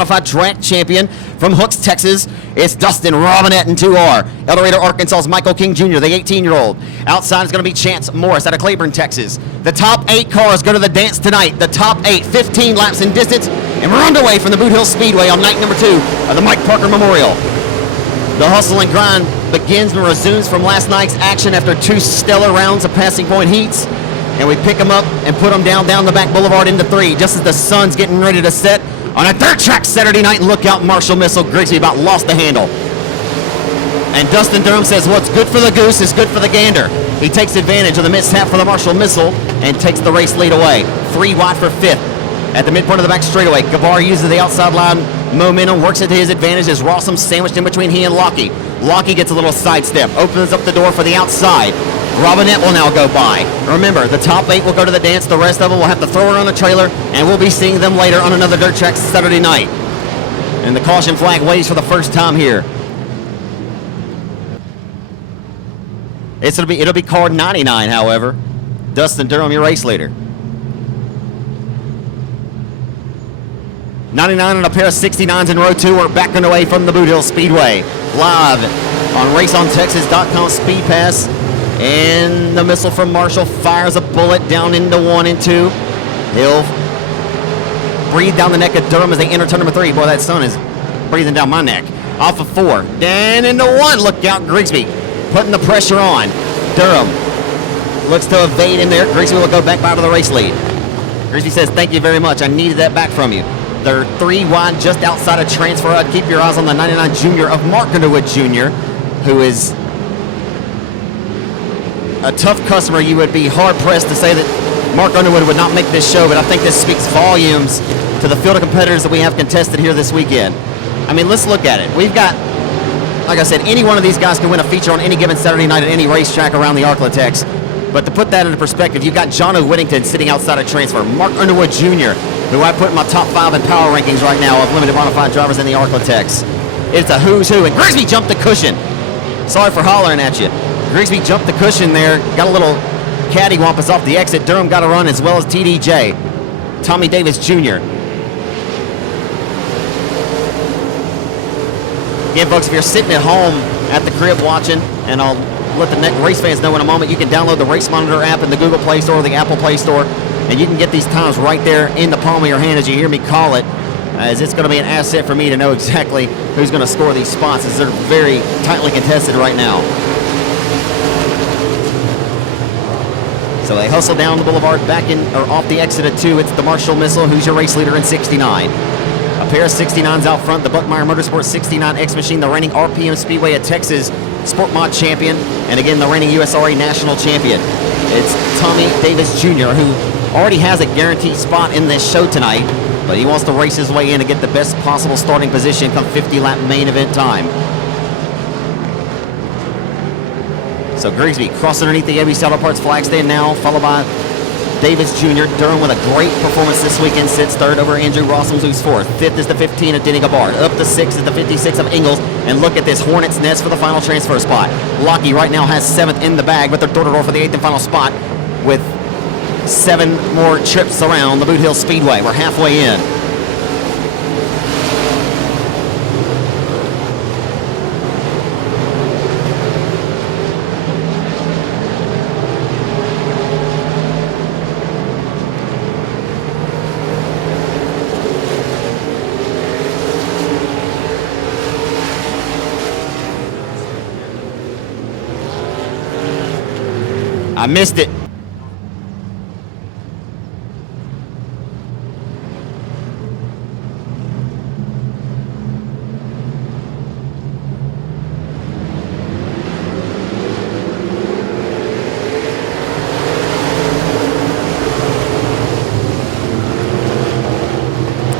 Modified track champion from Hooks, Texas. It's Dustin Robinette in 2R. El Dorado, Arkansas's Michael King Jr., the 18-year-old. Outside is going to be Chance Morris out of Claiborne, Texas. The top 8 cars go to the dance tonight. The top 8, 15 laps in distance, and we're underway from the Boothill Speedway on night number 2 of the Mike Parker Memorial. The hustle and grind begins and resumes from last night's action after 2 stellar rounds of passing point heats. And we pick them up and put them down the back boulevard into 3 just as the sun's getting ready to set. On a third track Saturday night, and look out, Marshall Missile Grigsby about lost the handle. And Dustin Durham says what's good for the goose is good for the gander. He takes advantage of the mishap for the Marshall Missile and takes the race lead away. 3 wide for 5th. At the midpoint of the back straightaway, Gavar uses the outside line momentum, works it to his advantage as Rossum sandwiched in between he and Lockie. Lockie gets a little sidestep, opens up the door for the outside. Robinette will now go by. Remember, the top 8 will go to the dance. The rest of them will have to throw her on the trailer, and we'll be seeing them later on another dirt track Saturday night. And the caution flag waves for the first time here. It'll be card 99, however. Dustin Durham, your race leader. 99 and a pair of 69s in row 2. We're back underway from the Boothill Speedway. Live on RaceOnTexas.com Speed Pass. And the missile from Marshall fires a bullet down into 1 and 2. He'll breathe down the neck of Durham as they enter turn number 3. Boy, that sun is breathing down my neck. Off of 4. Down into 1. Look out, Grigsby putting the pressure on. Durham looks to evade in there. Grigsby will go back out of the race lead. Grigsby says, thank you very much. I needed that back from you. They're 3 wide just outside of transfer. I'd keep your eyes on the 99 junior of Mark Underwood Jr., who is a tough customer. You would be hard-pressed to say that Mark Underwood would not make this show, but I think this speaks volumes to the field of competitors that we have contested here this weekend. I mean, let's look at it. We've got, like I said, any one of these guys can win a feature on any given Saturday night at any racetrack around the Arklatex. But to put that into perspective, you've got John O. Whittington sitting outside of transfer. Mark Underwood Jr., who I put in my top 5 in power rankings right now of limited modified drivers in the Arklatex. It's a who's who, and Grigsby jumped the cushion. Sorry for hollering at you. Grigsby jumped the cushion there, got a little cattywampus off the exit. Durham got a run as well as TDJ. Tommy Davis Jr. Again, folks, if you're sitting at home at the crib watching, and I'll let the race fans know in a moment, you can download the Race Monitor app in the Google Play Store or the Apple Play Store, and you can get these times right there in the palm of your hand as you hear me call it, as it's going to be an asset for me to know exactly who's going to score these spots, as they're very tightly contested right now. So they hustle down the boulevard back in or off the exit at 2. It's the Marshall Missile, who's your race leader in 69. A pair of 69s out front, the Buckmeyer Motorsports 69 X Machine, the reigning RPM Speedway at Texas Sport Mod champion, and again the reigning USRA national champion. It's Tommy Davis Jr., who already has a guaranteed spot in this show tonight, but he wants to race his way in to get the best possible starting position come 50-lap main event time. So Grigsby crossing underneath the AB Saddle Parts flag stand now, followed by Davis Jr. Durham with a great performance this weekend, sits 3rd over Andrew Rossum, who's 4th. 5th is the 15 of Denny Gabbard. Up to 6th is the 56 of Ingalls. And look at this Hornet's Nest for the final transfer spot. Lockie right now has 7th in the bag, but they're door-to-door for the 8th and final spot with 7 more trips around the Boothill Speedway. We're halfway in. I missed it.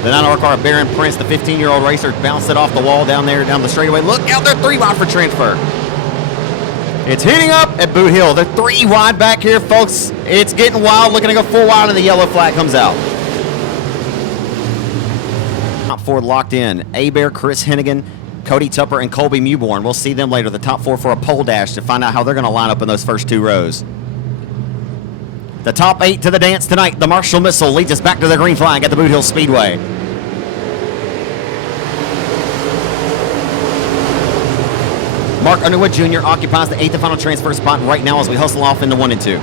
The 9R car, Baron Prince, the 15-year-old racer, bounced it off the wall down there, down the straightaway. Look out, they're 3 wide for transfer. It's heating up at Boothill. They're 3 wide back here, folks. It's getting wild, looking to go 4 wide, and the yellow flag comes out. Top 4 locked in. Abear, Chris Hennigan, Cody Tupper, and Colby Mewborn. We'll see them later. The top 4 for a pole dash to find out how they're going to line up in those first 2 rows. The top 8 to the dance tonight. The Marshall Missile leads us back to the green flag at the Boothill Speedway. Mark Underwood Jr. occupies the 8th and final transfer spot right now as we hustle off into 1 and 2.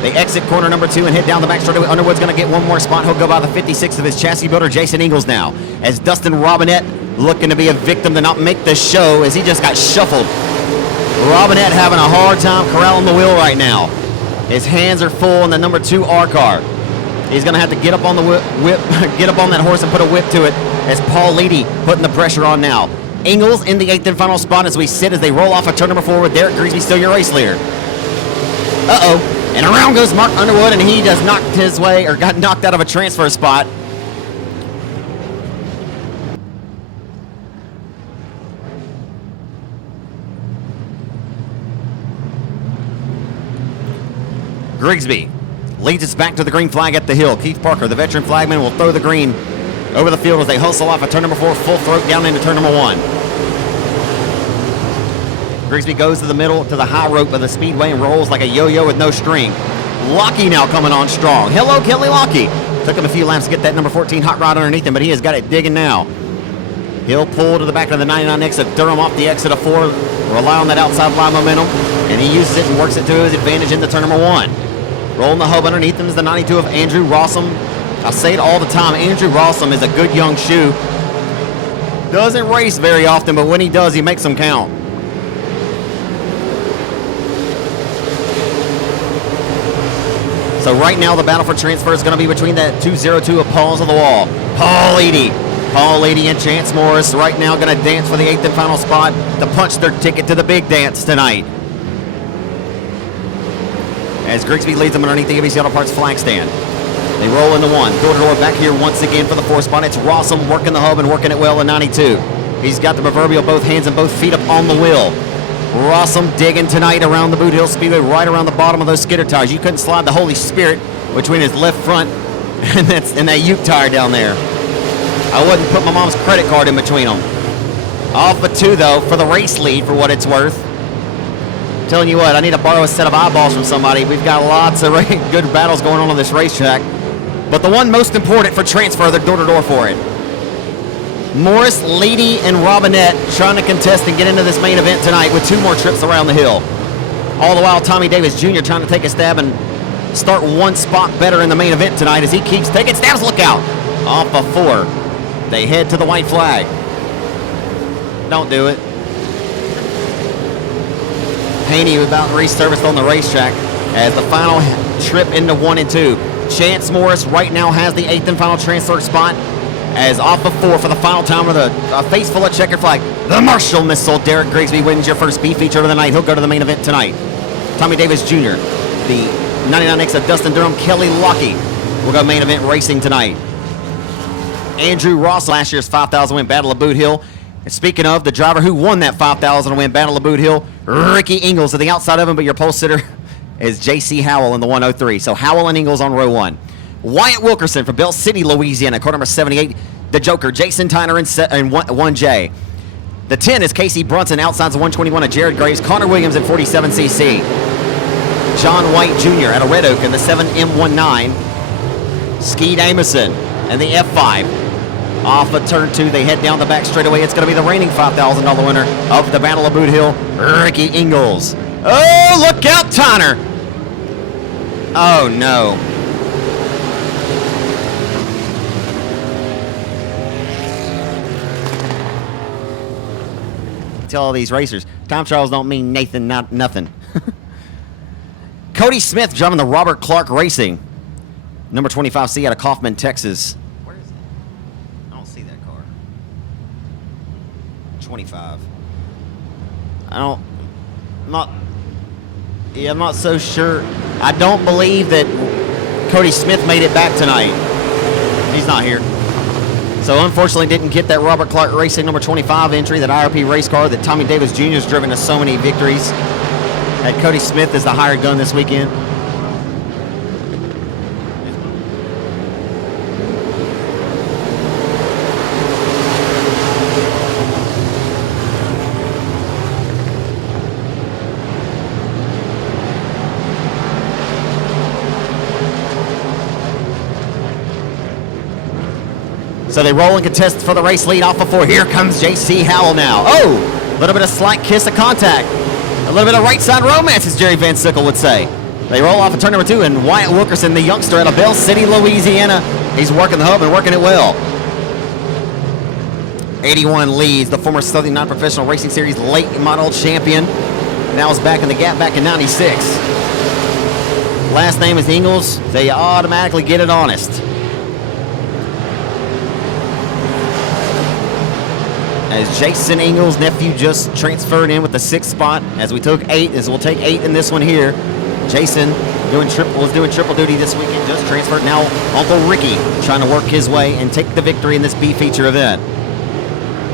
They exit corner number 2 and head down the back straightaway. Underwood's going to get one more spot. He'll go by the 56 of his chassis builder, Jason Ingalls now. As Dustin Robinette looking to be a victim to not make the show as he just got shuffled. Robinette having a hard time corralling the wheel right now. His hands are full in the number 2 R car. He's going to have to get up on the whip, get up on that horse and put a whip to it as Paul Leedy putting the pressure on now. Ingalls in the 8th and final spot as we sit as they roll off of turn number 4 with Derek Grigsby still your race leader. Uh-oh. And around goes Mark Underwood, and he just knocked his way, or got knocked out of a transfer spot. Grigsby leads us back to the green flag at the hill. Keith Parker, the veteran flagman, will throw the green over the field as they hustle off of turn number 4, full throat down into turn number 1. Grigsby goes to the middle, to the high rope of the speedway and rolls like a yo-yo with no string. Lockie now coming on strong. Hello, Kelly Lockie. Took him a few laps to get that number 14 hot rod underneath him, but he has got it digging now. He'll pull to the back of the 99X of Durham off the exit of 4, rely on that outside line momentum, and he uses it and works it to his advantage into turn number 1. Rolling the hub underneath him is the 92 of Andrew Rossum. I say it all the time, Andrew Rossum is a good young shoe. Doesn't race very often, but when he does, he makes them count. So right now the battle for transfer is going to be between that 202 of Paws of the Wall. Paul Leedy and Chance Morris right now going to dance for the 8th and final spot to punch their ticket to the big dance tonight. As Grigsby leads them underneath the ABC Auto Parts flag stand. They roll into 1. Door-to-door back here once again for the 4th spot. It's Rossum working the hub and working it well in 92. He's got the proverbial both hands and both feet up on the wheel. Rossum digging tonight around the Boothill Speedway, right around the bottom of those skidder tires. You couldn't slide the Holy Spirit between his left front and that Ute tire down there. I wouldn't put my mom's credit card in between them. Off of 2 though for the race lead for what it's worth. I'm telling you what, I need to borrow a set of eyeballs from somebody. We've got lots of good battles going on this racetrack. But the one most important for transfer, they're door-to-door for it. Morris, Leedy, and Robinette trying to contest and get into this main event tonight with 2 more trips around the hill. All the while, Tommy Davis Jr. trying to take a stab and start 1 spot better in the main event tonight as he keeps taking stabs. Look out! Off of 4. They head to the white flag. Don't do it. Haney about resurfaced on the racetrack as the final trip into 1 and 2. Chance Morris right now has the 8th and final transfer spot. As off of 4 for the final time with a face full of checkered flag. The Marshall Missile. Derek Grigsby wins your first B feature of the night. He'll go to the main event tonight. Tommy Davis Jr., the 99X of Dustin Durham, Kelly Lockie will go main event racing tonight. Andrew Ross, last year's 5,000 win Battle of Boot Hill. And speaking of, the driver who won that 5,000 win Battle of Boot Hill, Ricky Ingalls to the outside of him, but your pole sitter is J.C. Howell in the 103. So Howell and Ingalls on row 1. Wyatt Wilkerson from Bell City, Louisiana, car number 78. The Joker, Jason Tyner in 1J. The 10 is Casey Brunson, outsides the 121 of Jared Graves. Connor Williams in 47cc. John White Jr. at a Red Oak in the 7M19. Skeet Amison and the F5. Off of turn 2, they head down the back straightaway. It's going to be the reigning $5,000 winner of the Battle of Boot Hill, Ricky Ingalls. Oh, look out, Tyner. Oh, no. Tell all these racers, time trials don't mean Nathan, not nothing. Cody Smith driving the Robert Clark Racing. Number 25C out of Kaufman, Texas. Where is it? I don't see that car. 25. I'm not so sure. I don't believe that Cody Smith made it back tonight. He's not here. So unfortunately didn't get that Robert Clark Racing number 25 entry, that IRP race car that Tommy Davis Jr. has driven to so many victories. Had Cody Smith as the hired gun this weekend. So they roll and contest for the race lead off of 4. Here comes J.C. Howell now. Oh! A little bit of slight kiss of contact. A little bit of right side romance, as Jerry Van Sickle would say. They roll off of turn number 2, and Wyatt Wilkerson, the youngster out of Bell City, Louisiana, he's working the hub and working it well. 81 leads, the former Southern Non-Professional Racing Series late model champion. Now is back in the gap back in 96. Last name is Ingalls. They automatically get it honest. As Jason Ingalls' nephew just transferred in with the 6th spot, as we took 8, as we'll take 8 in this one here. Jason was doing triple duty this weekend, just transferred. Now Uncle Ricky trying to work his way and take the victory in this B feature event.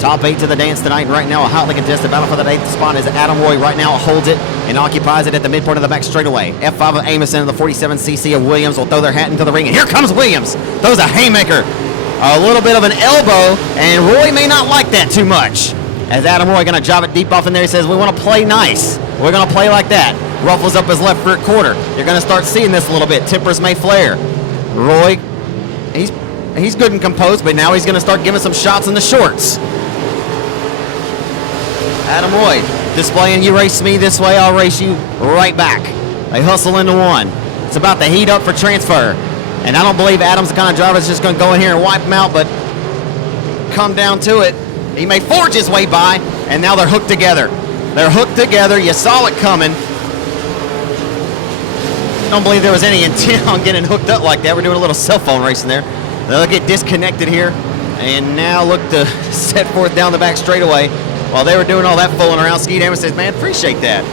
Top 8 to the dance tonight. Right now, a hotly contested battle for that 8th spot as Adam Roy right now holds it and occupies it at the midpoint of the back straightaway. F5 of Amison and the 47cc of Williams will throw their hat into the ring. And here comes Williams. Throws a haymaker. A little bit of an elbow, and Roy may not like that too much. As Adam Roy going to job it deep off in there, he says, we want to play nice. We're going to play like that. Ruffles up his left rear quarter. You're going to start seeing this a little bit. Tempers may flare. Roy, he's good and composed, but now he's going to start giving some shots in the shorts. Adam Roy displaying, you race me this way, I'll race you right back. They hustle into one. It's about to heat up for transfer. And I don't believe Adam's the kind of driver that's just going to go in here and wipe him out, but come down to it. He may forge his way by, and now they're hooked together. They're hooked together. You saw it coming. Don't believe there was any intent on getting hooked up like that. We're doing a little cell phone racing there. They'll get disconnected here, and now look to set forth down the back straightaway. While they were doing all that fooling around, Skeet Amos says, man, appreciate that.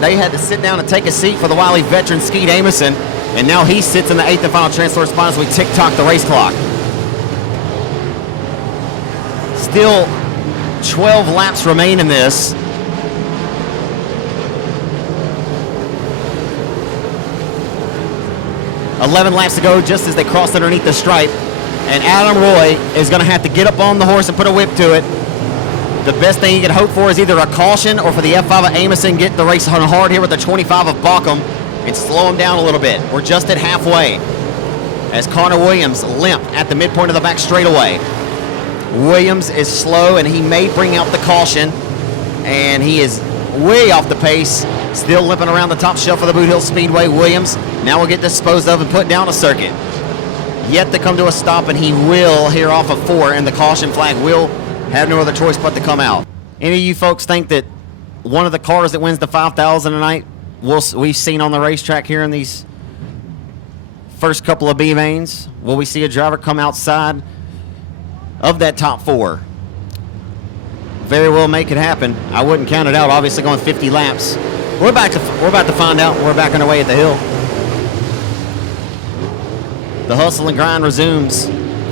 They had to sit down and take a seat for the wily veteran Skeet Amison, and now he sits in the 8th and final transfer spot as we tick-tock the race clock. Still 12 laps remain in this. $11 laps to go just as they cross underneath the stripe. And Adam Roy is going to have to get up on the horse and put a whip to it. The best thing he can hope for is either a caution or for the F5 of Amison get the race on hard here with the 25 of Baucom and slow him down a little bit. We're just at halfway as Connor Williams limp at the midpoint of the back straightaway. Williams is slow and he may bring out the caution, and he is way off the pace, still limping around the top shelf of the Boothill Speedway. Williams now will get disposed of and put down a circuit. Yet to come to a stop, and he will here off of 4, and the caution flag will have no other choice but to come out. Any of you folks think that one of the cars that wins the 5,000 tonight we've seen on the racetrack here in these first couple of B mains? Will we see a driver come outside of that top 4? Very well make it happen. I wouldn't count it out. Obviously going 50 laps. We're about to find out. We're back on our way at the hill. The hustle and grind resumes,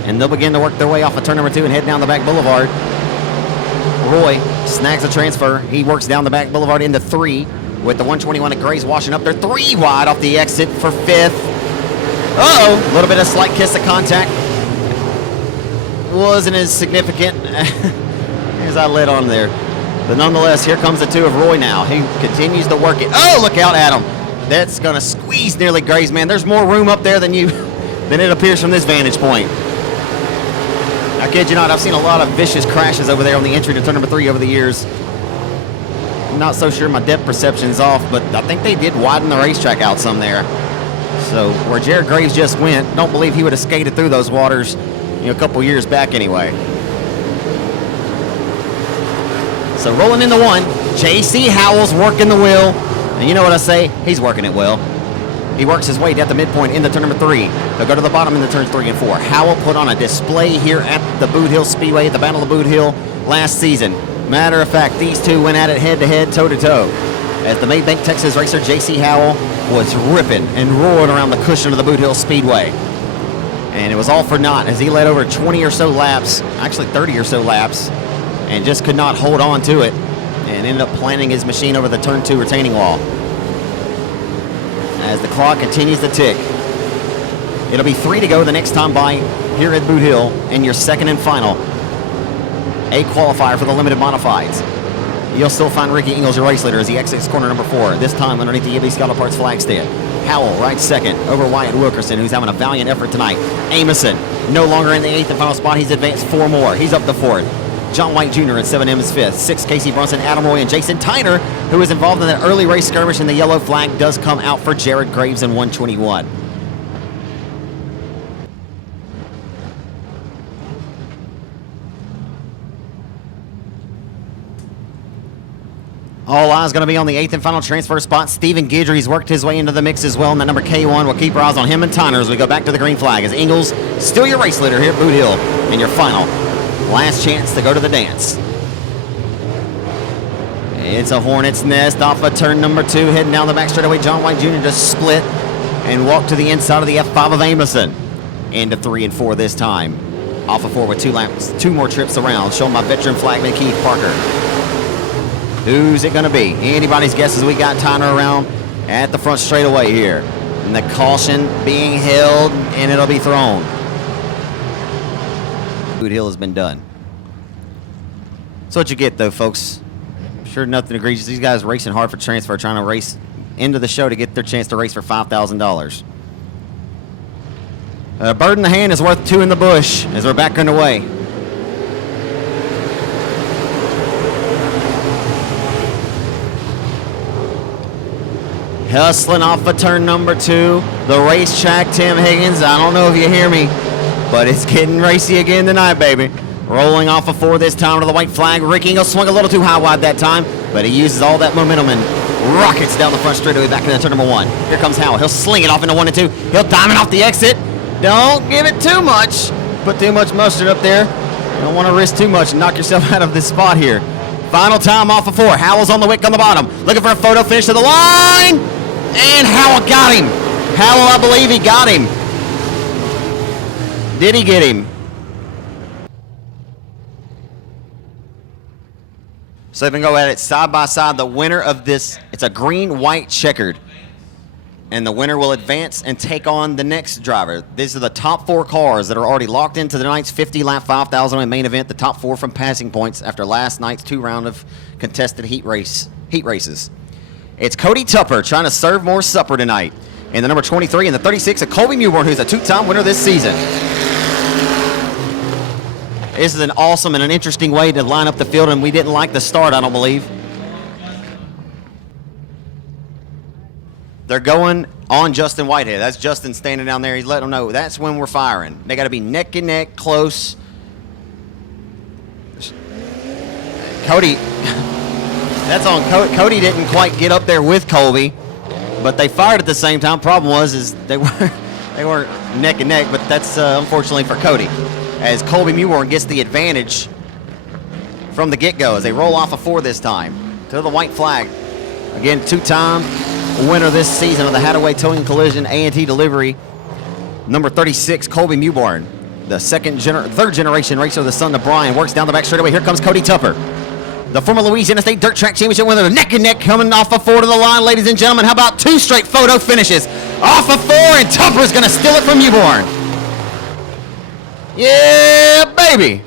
and they'll begin to work their way off of turn number 2 and head down the back boulevard. Roy snags a transfer. He works down the back boulevard into 3 with the 121 at Gray's washing up there. 3 wide off the exit for 5th. Uh-oh, a little bit of slight kiss of contact. Wasn't as significant as I let on there. But nonetheless, here comes the 2 of Roy now. He continues to work it. Oh, look out, Adam. That's going to squeeze nearly Gray's, man. There's more room up there than it appears from this vantage point. I kid you not, I've seen a lot of vicious crashes over there on the entry to turn number 3 over the years. I'm not so sure my depth perception is off, but I think they did widen the racetrack out some there. So where Jared Graves just went, don't believe he would have skated through those waters a couple years back anyway. So rolling into 1, J.C. Howell's working the wheel. And you know what I say? He's working it well. He works his way down the midpoint into turn number 3. They'll go to the bottom in the turns 3 and 4. Howell put on a display here at the Boothill Speedway at the Battle of Boothill last season. Matter of fact, these two went at it head-to-head, toe-to-toe, as the Maybank, Texas racer J.C. Howell was ripping and roaring around the cushion of the Boothill Speedway. And it was all for naught as he led over 20 or so laps, actually 30 or so laps, and just could not hold on to it and ended up planting his machine over the turn 2 retaining wall. As the clock continues to tick, it'll be 3 to go the next time by here at Boothill in your second and final A qualifier for the limited modifieds. You'll still find Ricky Ingalls, your race leader, as he exits corner number 4, this time underneath the Yibby Scott Parts flag stand. Howell right second over Wyatt Wilkerson, who's having a valiant effort tonight. Amison no longer in the 8th and final spot. He's advanced 4 more. He's up to 4th. John White Jr. in 7M is 5th. 6, Casey Brunson, Adam Roy, and Jason Tyner, who is involved in that early race skirmish, and the yellow flag does come out for Jared Graves in 121. All eyes going to be on the 8th and final transfer spot. Stephen Guidry's worked his way into the mix as well, and that number K1 will keep our eyes on him and Tyner as we go back to the green flag. As Ingles, still your race leader here at Boot Hill, and your final last chance to go to the dance. It's a hornet's nest off of turn number 2, heading down the back straightaway. John White Jr. just split and walk to the inside of the F5 of Amison. Into 3 and 4 this time. Off of 4 with 2 laps, 2 more trips around. Showing my veteran flagman Keith Parker. Who's it going to be? Anybody's guess as we got Tyner around at the front straightaway here. And the caution being held, and it'll be thrown. Boot Hill has been done. So what you get, though, folks. Sure, nothing egregious. These guys racing hard for transfer, trying to race into the show to get their chance to race for $5,000. A bird in the hand is worth 2 in the bush as we're back underway. Hustling off of turn number 2, the racetrack, Tim Higgins. I don't know if you hear me, but it's getting racy again tonight, baby. Rolling off of 4 this time to the white flag. Ricky Ingles swung a little too high wide that time, but he uses all that momentum and rockets down the front straightaway back into turn number 1. Here comes Howell. He'll sling it off into 1 and 2. He'll diamond off the exit. Don't give it too much. Put too much mustard up there. You don't want to risk too much and knock yourself out of this spot here. Final time off of 4. Howell's on the wick on the bottom. Looking for a photo finish to the line. And Howell got him. Howell, I believe he got him. Did he get him? So they're going to go at it side by side. The winner of this, it's a green-white checkered. And the winner will advance and take on the next driver. These are the top 4 cars that are already locked into the night's 50-lap 5,000 main event. The top 4 from passing points after last night's 2 round of contested heat races. It's Cody Tupper trying to serve more supper tonight. And the number 23 and the 36 of Colby Mewborn, who's a 2-time winner this season. This is an awesome and an interesting way to line up the field, and we didn't like the start, I don't believe. They're going on Justin Whitehead. That's Justin standing down there. He's letting them know that's when we're firing. They got to be neck and neck, close. Cody, that's on Cody. Cody didn't quite get up there with Colby, but they fired at the same time. Problem was they weren't neck and neck, but that's unfortunately for Cody. As Colby Mewborn gets the advantage from the get-go as they roll off of 4 this time to the white flag. Again, 2-time winner this season of the Hadaway Towing Collision A&T Delivery. Number 36, Colby Mewborn, the third generation racer, the son of Brian, works down the back straightaway. Here comes Cody Tupper, the former Louisiana State Dirt Track Championship winner, neck and neck coming off of 4 to the line, ladies and gentlemen. How about 2 straight photo finishes off of 4, and Tupper's going to steal it from Mewborn. Yeah, baby.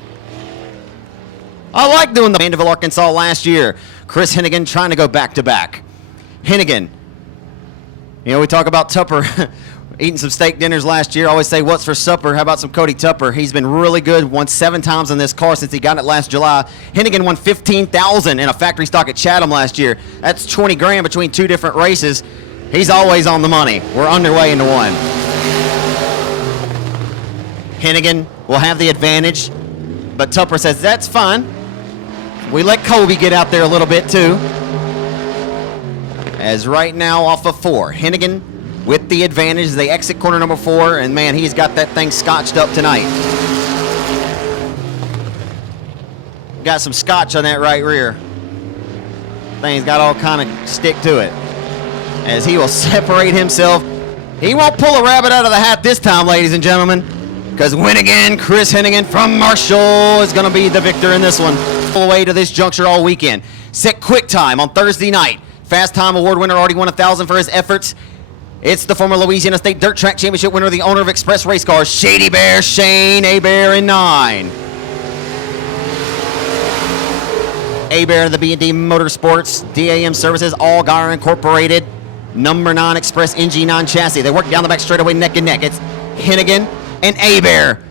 I like doing the Mandeville, Arkansas last year. Chris Hennigan trying to go back-to-back. Hennigan, you know, we talk about Tupper eating some steak dinners last year. I always say, what's for supper? How about some Cody Tupper? He's been really good, won 7 times in this car since he got it last July. Hennigan won $15,000 in a factory stock at Chatham last year. That's $20,000 between 2 different races. He's always on the money. We're underway into 1. Hennigan will have the advantage, but Tupper says, that's fine. We let Colby get out there a little bit too. As right now off of 4, Hennigan with the advantage. They exit corner number 4, and man, he's got that thing scotched up tonight. Got some scotch on that right rear. Thing's got all kind of stick to it. As he will separate himself. He won't pull a rabbit out of the hat this time, ladies and gentlemen, because Hennigan, Chris Hennigan from Marshall, is going to be the victor in this one. Full way to this juncture all weekend. Set quick time on Thursday night. Fast Time Award winner, already won $1,000 for his efforts. It's the former Louisiana State Dirt Track Championship winner, the owner of Express Race Cars, Shady Bear, Shane Abear in 9. Abear, the B&D Motorsports, DAM Services, Allgaier Incorporated, number 9 Express NG9 chassis. They work down the back straightaway neck and neck. It's Hennigan and Abear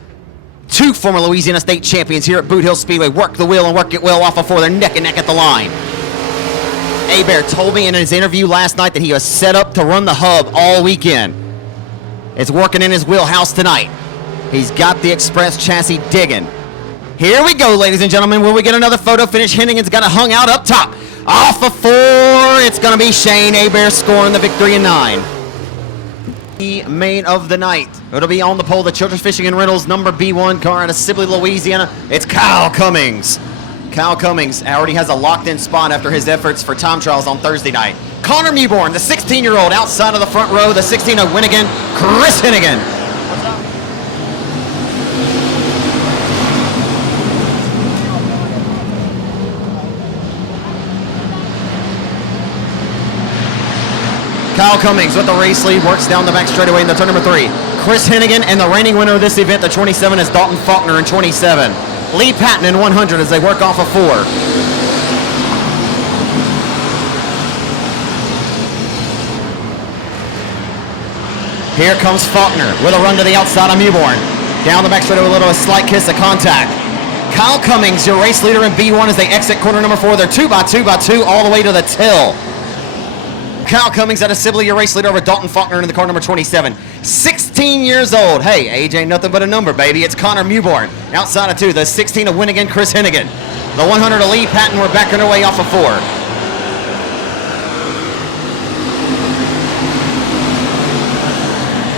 Two former Louisiana state champions here at Boothill Speedway work the wheel and work it well off of four. They're neck and neck at the line. Hebert told me in his interview last night that he was set up to run the hub all weekend. It's working in his wheelhouse tonight. He's got the express chassis digging. Here we go, ladies and gentlemen. Will we get another photo finish? Hennigan's got it hung out up top. Off of four, it's going to be Shane Hebert scoring the victory in 9. The main of the night. It'll be on the pole, the Children's Fishing and Rentals number B1 car out of Sibley, Louisiana. It's Kyle Cummings. Kyle Cummings already has a locked-in spot after his efforts for time trials on Thursday night. Connor Mewborn, the 16-year-old outside of the front row, the 16 of Winnigan, Chris Hennigan. Kyle Cummings with the race lead, works down the back straightaway in the turn number 3. Chris Hennigan, and the reigning winner of this event, the 27, is Dalton Faulkner in 27. Lee Patton in 100 as they work off of 4. Here comes Faulkner with a run to the outside of Mewborn. Down the back straightaway with a little slight kiss of contact. Kyle Cummings, your race leader in B1 as they exit corner number 4. They're 2x2x2 all the way to the till. Kyle Cummings out of Sibley, your race leader over Dalton Faulkner in the car number 27. 16 years old. Hey, age ain't nothing but a number, baby. It's Connor Mewborn. Outside of 2, the 16 of Winnigan, Chris Hennigan. The 100 of Lee Patton, we're back underway off of 4.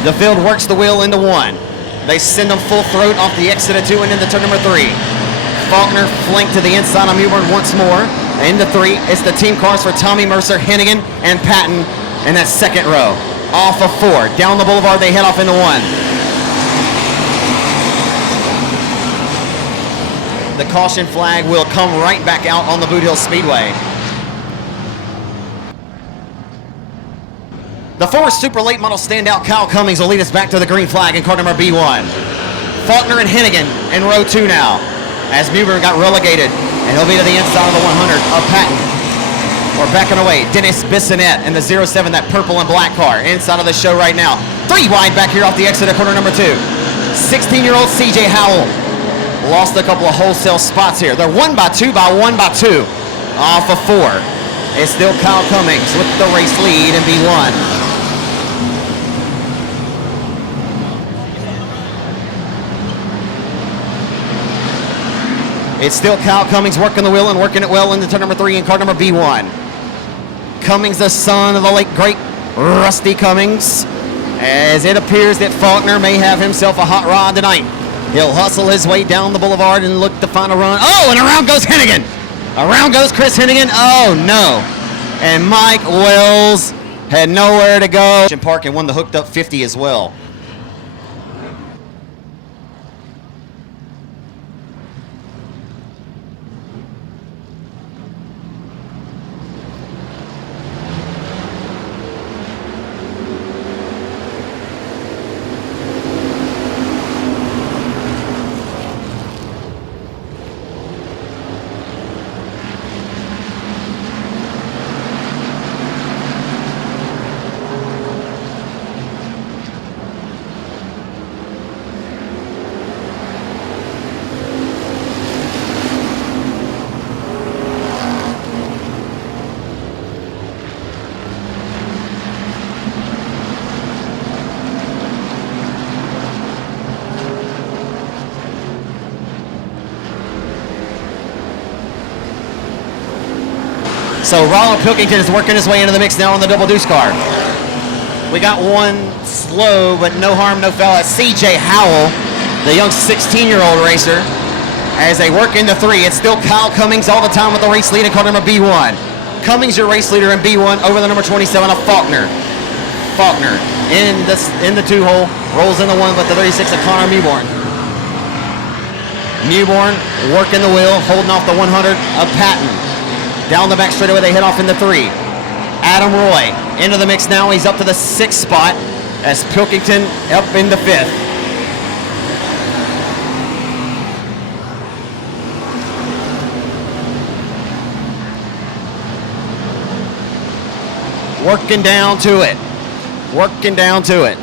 The field works the wheel into 1. They send them full throat off the exit of 2 and into turn number 3. Faulkner flanked to the inside of Mewborn once more. Into 3, it's the team cars for Tommy Mercer, Hennigan, and Patton in that second row. Off of 4, down the boulevard, they head off into 1. The caution flag will come right back out on the Boothill Speedway. The former super late model standout Kyle Cummings will lead us back to the green flag in car number B1. Faulkner and Hennigan in row 2 now, as Mewborn got relegated. And he'll be to the inside of the 100 of Patton. We're backing away. Dennis Bissonette in the 07, that purple and black car. Inside of the show right now. 3 wide back here off the exit of corner number 2. 16-year-old CJ Howell. Lost a couple of wholesale spots here. They're 1x2 by 1x2. Off of 4. It's still Kyle Cummings with the race lead in B1. It's still Kyle Cummings working the wheel and working it well into turn number 3 in car number B1. Cummings, the son of the late great Rusty Cummings, as it appears that Faulkner may have himself a hot rod tonight. He'll hustle his way down the boulevard and look to find a run. Oh, and around goes Hennigan. Around goes Chris Hennigan. Oh, no. And Mike Wells had nowhere to go. Park and won the hooked up 50 as well. So Ronald Pilkington is working his way into the mix now on the double deuce car. We got one slow, but no harm, no foul. That's CJ Howell, the young 16-year-old racer. As they work into 3, it's still Kyle Cummings all the time with the race lead in car number B1. Cummings, your race leader in B1, over the number 27 of Faulkner. Faulkner in the 2-hole, rolls in the 1 with the 36 of Connor Mewborn. Mewborn working the wheel, holding off the 100 of Patton. Down the back straightaway, they head off into 3. Adam Roy into the mix now. He's up to the 6th spot as Pilkington up in the 5th. Working down to it. Working down to it.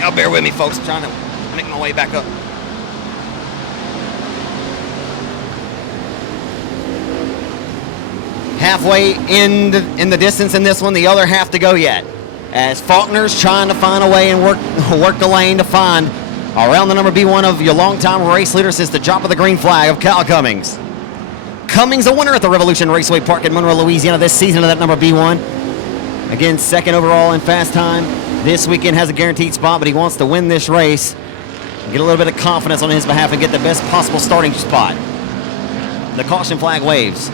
Y'all bear with me, folks. I'm trying to make my way back up. Halfway in the distance in this one, the other half to go yet. As Faulkner's trying to find a way and work the lane to find around the number B1 of your longtime race leader since the drop of the green flag of Cal Cummings. Cummings a winner at the Revolution Raceway Park in Monroe, Louisiana this season of that number B1. Again, second overall in fast time. This weekend has a guaranteed spot, but he wants to win this race and get a little bit of confidence on his behalf and get the best possible starting spot. The caution flag waves.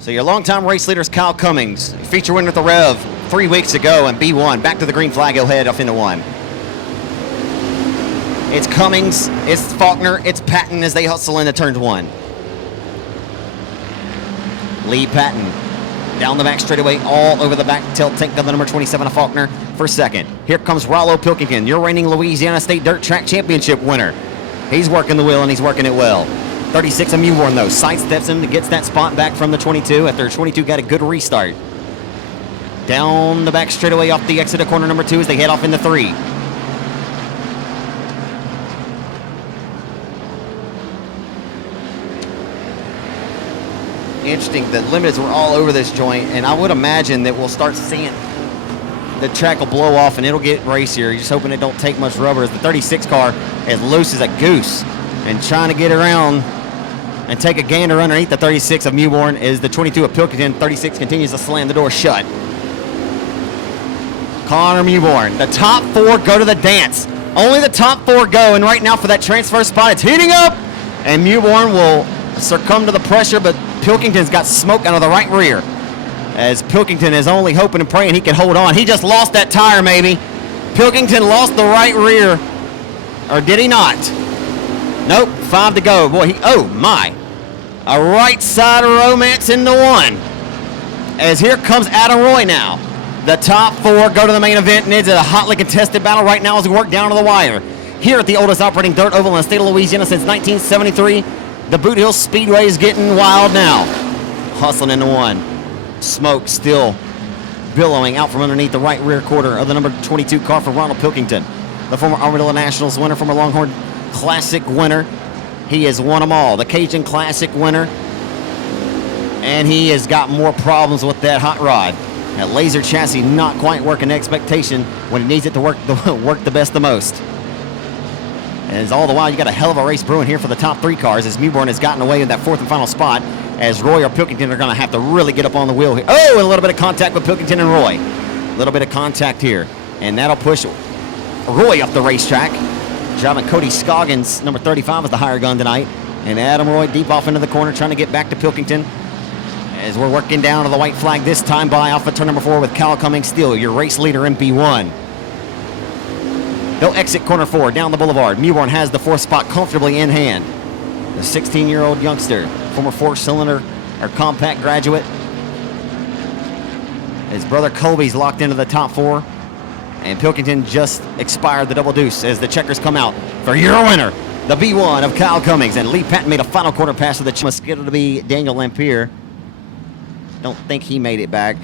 So your longtime race leader is Kyle Cummings, feature winner at the Rev 3 weeks ago and B1. Back to the green flag, he'll head off into 1. It's Cummings, it's Faulkner, it's Patton as they hustle into turn 1. Lee Patton down the back straightaway, all over the back tail tank of the number 27 of Faulkner for second. Here comes Rollo Pilkington, your reigning Louisiana State Dirt Track Championship winner. He's working the wheel and he's working it well. 36 of Mewborn though, sidesteps him, gets that spot back from the 22 after 22 got a good restart. Down the back straightaway off the exit of corner number 2 as they head off into 3. Interesting, the limiteds were all over this joint, and I would imagine that we'll start seeing the track will blow off and it'll get racier. You're just hoping it don't take much rubber as the 36 car is loose as a goose and trying to get around and take a gander underneath the 36 of Mewborn is the 22 of Pilkington. 36 continues to slam the door shut. Connor Mewborn, the top 4 go to the dance. Only the top 4 go, and right now for that transfer spot, it's heating up, and Mewborn will succumb to the pressure, but Pilkington's got smoke out of the right rear as Pilkington is only hoping and praying he can hold on. He just lost that tire, maybe. Pilkington lost the right rear, or did he not? Nope, 5 to go. Boy, oh my. A right side romance into 1. As here comes Adam Roy now. The top 4 go to the main event, and it's a hotly contested battle right now as we work down to the wire. Here at the oldest operating dirt oval in the state of Louisiana since 1973, the Boothill Speedway is getting wild now. Hustling into 1. Smoke still billowing out from underneath the right rear quarter of the number 22 car for Ronald Pilkington. The former Armadillo Nationals winner, former Longhorn Classic winner. He has won them all. The Cajun Classic winner. And he has got more problems with that hot rod. That laser chassis not quite working expectation when it needs it to work the best the most. And all the while, you got a hell of a race brewing here for the top 3 cars as Mewborn has gotten away in that 4th and final spot as Roy or Pilkington are going to have to really get up on the wheel here. Oh, and a little bit of contact with Pilkington and Roy. A little bit of contact here. And that'll push Roy up the racetrack. Driving Cody Scoggins, number 35, is the higher gun tonight. And Adam Roy deep off into the corner trying to get back to Pilkington as we're working down to the white flag this time by off of turn number 4 with Cal Cummings still, your race leader in P1. They'll exit corner 4 down the boulevard. Mewborn has the 4th spot comfortably in hand. The 16-year-old youngster, former 4-cylinder or compact graduate. His brother Colby's locked into the top 4. And Pilkington just expired the double deuce as the checkers come out for your winner, the B1 of Kyle Cummings. And Lee Patton made a final corner pass to the scheduled to be Daniel Lampier. Don't think he made it back.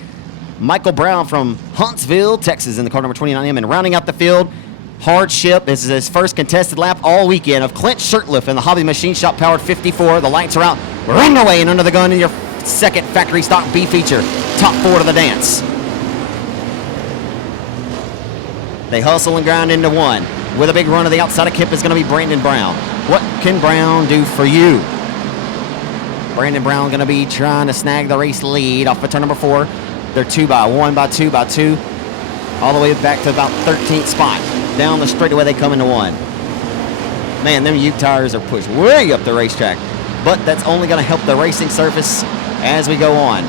Michael Brown from Huntsville, Texas, in the car number 29M. And rounding out the field, Hardship. This is his first contested lap all weekend of Clint Shirtliff in the Hobby Machine Shop powered 54. The lights are out. We're underway and under the gun in your second factory stock B feature. Top 4 to the dance. They hustle and grind into 1. With a big run to the outside of Kip is going to be Brandon Brown. What can Brown do for you? Brandon Brown going to be trying to snag the race lead off of turn number 4. They're 2 by 1 by 2 by 2. All the way back to about 13th spot. Down the straightaway they come into 1. Man, them Ute tires are pushed way up the racetrack. But that's only going to help the racing surface as we go on.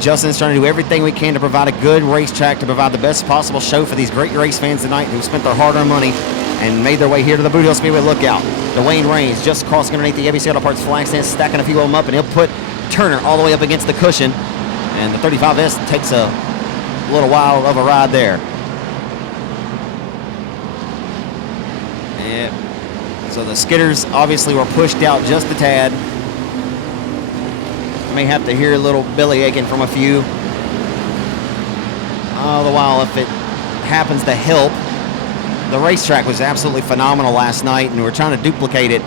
Justin's trying to do everything we can to provide a good racetrack, to provide the best possible show for these great race fans tonight who spent their hard-earned money and made their way here to the Boothill Speedway lookout. Dwayne Raines just crossing underneath the ABC Auto Parts flag stand, stacking a few of them up, and he'll put Turner all the way up against the cushion. And the 35S takes a little while of a ride there. Yeah. So the skidders obviously were pushed out just a tad. May have to hear a little belly aching from a few. All the while, if it happens to help, the racetrack was absolutely phenomenal last night, and we're trying to duplicate it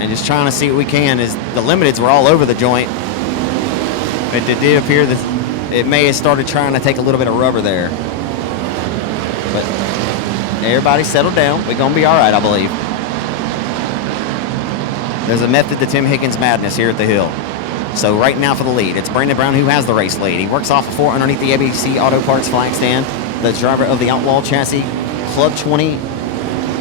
and just trying to see what we can. As the limiteds were all over the joint, but it did appear that it may have started trying to take a little bit of rubber there. But everybody settled down. We're going to be all right, I believe. There's a method to Tim Higgins' madness here at the Hill. So right now for the lead, it's Brandon Brown who has the race lead. He works off a 4 underneath the ABC Auto Parts flag stand. The driver of the Outlaw chassis, Club 20,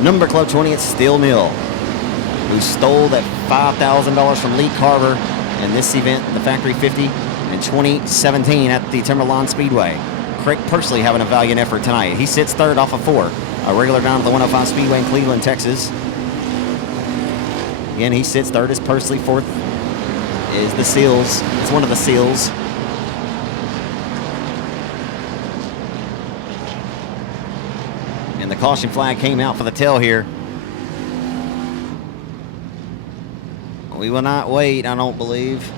number Club 20, it's Steel Mill, who stole that $5,000 from Lee Carver in this event, the Factory 50, in 2017 at the Timberlawn Speedway. Craig Pursley having a valiant effort tonight. He sits third off of 4, a regular down at the 105 Speedway in Cleveland, Texas. Again, he sits third as Pursley. Fourth is the Seals. It's one of the Seals. And the caution flag came out for the tail here. We will not wait, I don't believe.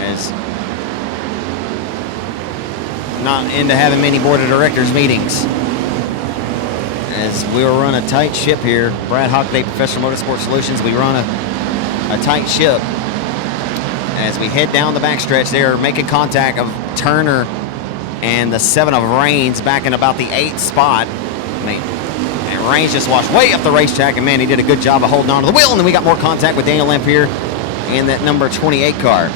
As not into having many board of directors meetings. As we'll run a tight ship here. Brad Hockaday, Professional Motorsport Solutions, we run a tight ship as we head down the backstretch there, making contact of Turner and the 7 of Rains back in about the 8th spot. I mean, and Rains just washed way up the racetrack, and man, he did a good job of holding on to the wheel, and then we got more contact with Daniel Lampier in that number 28 car.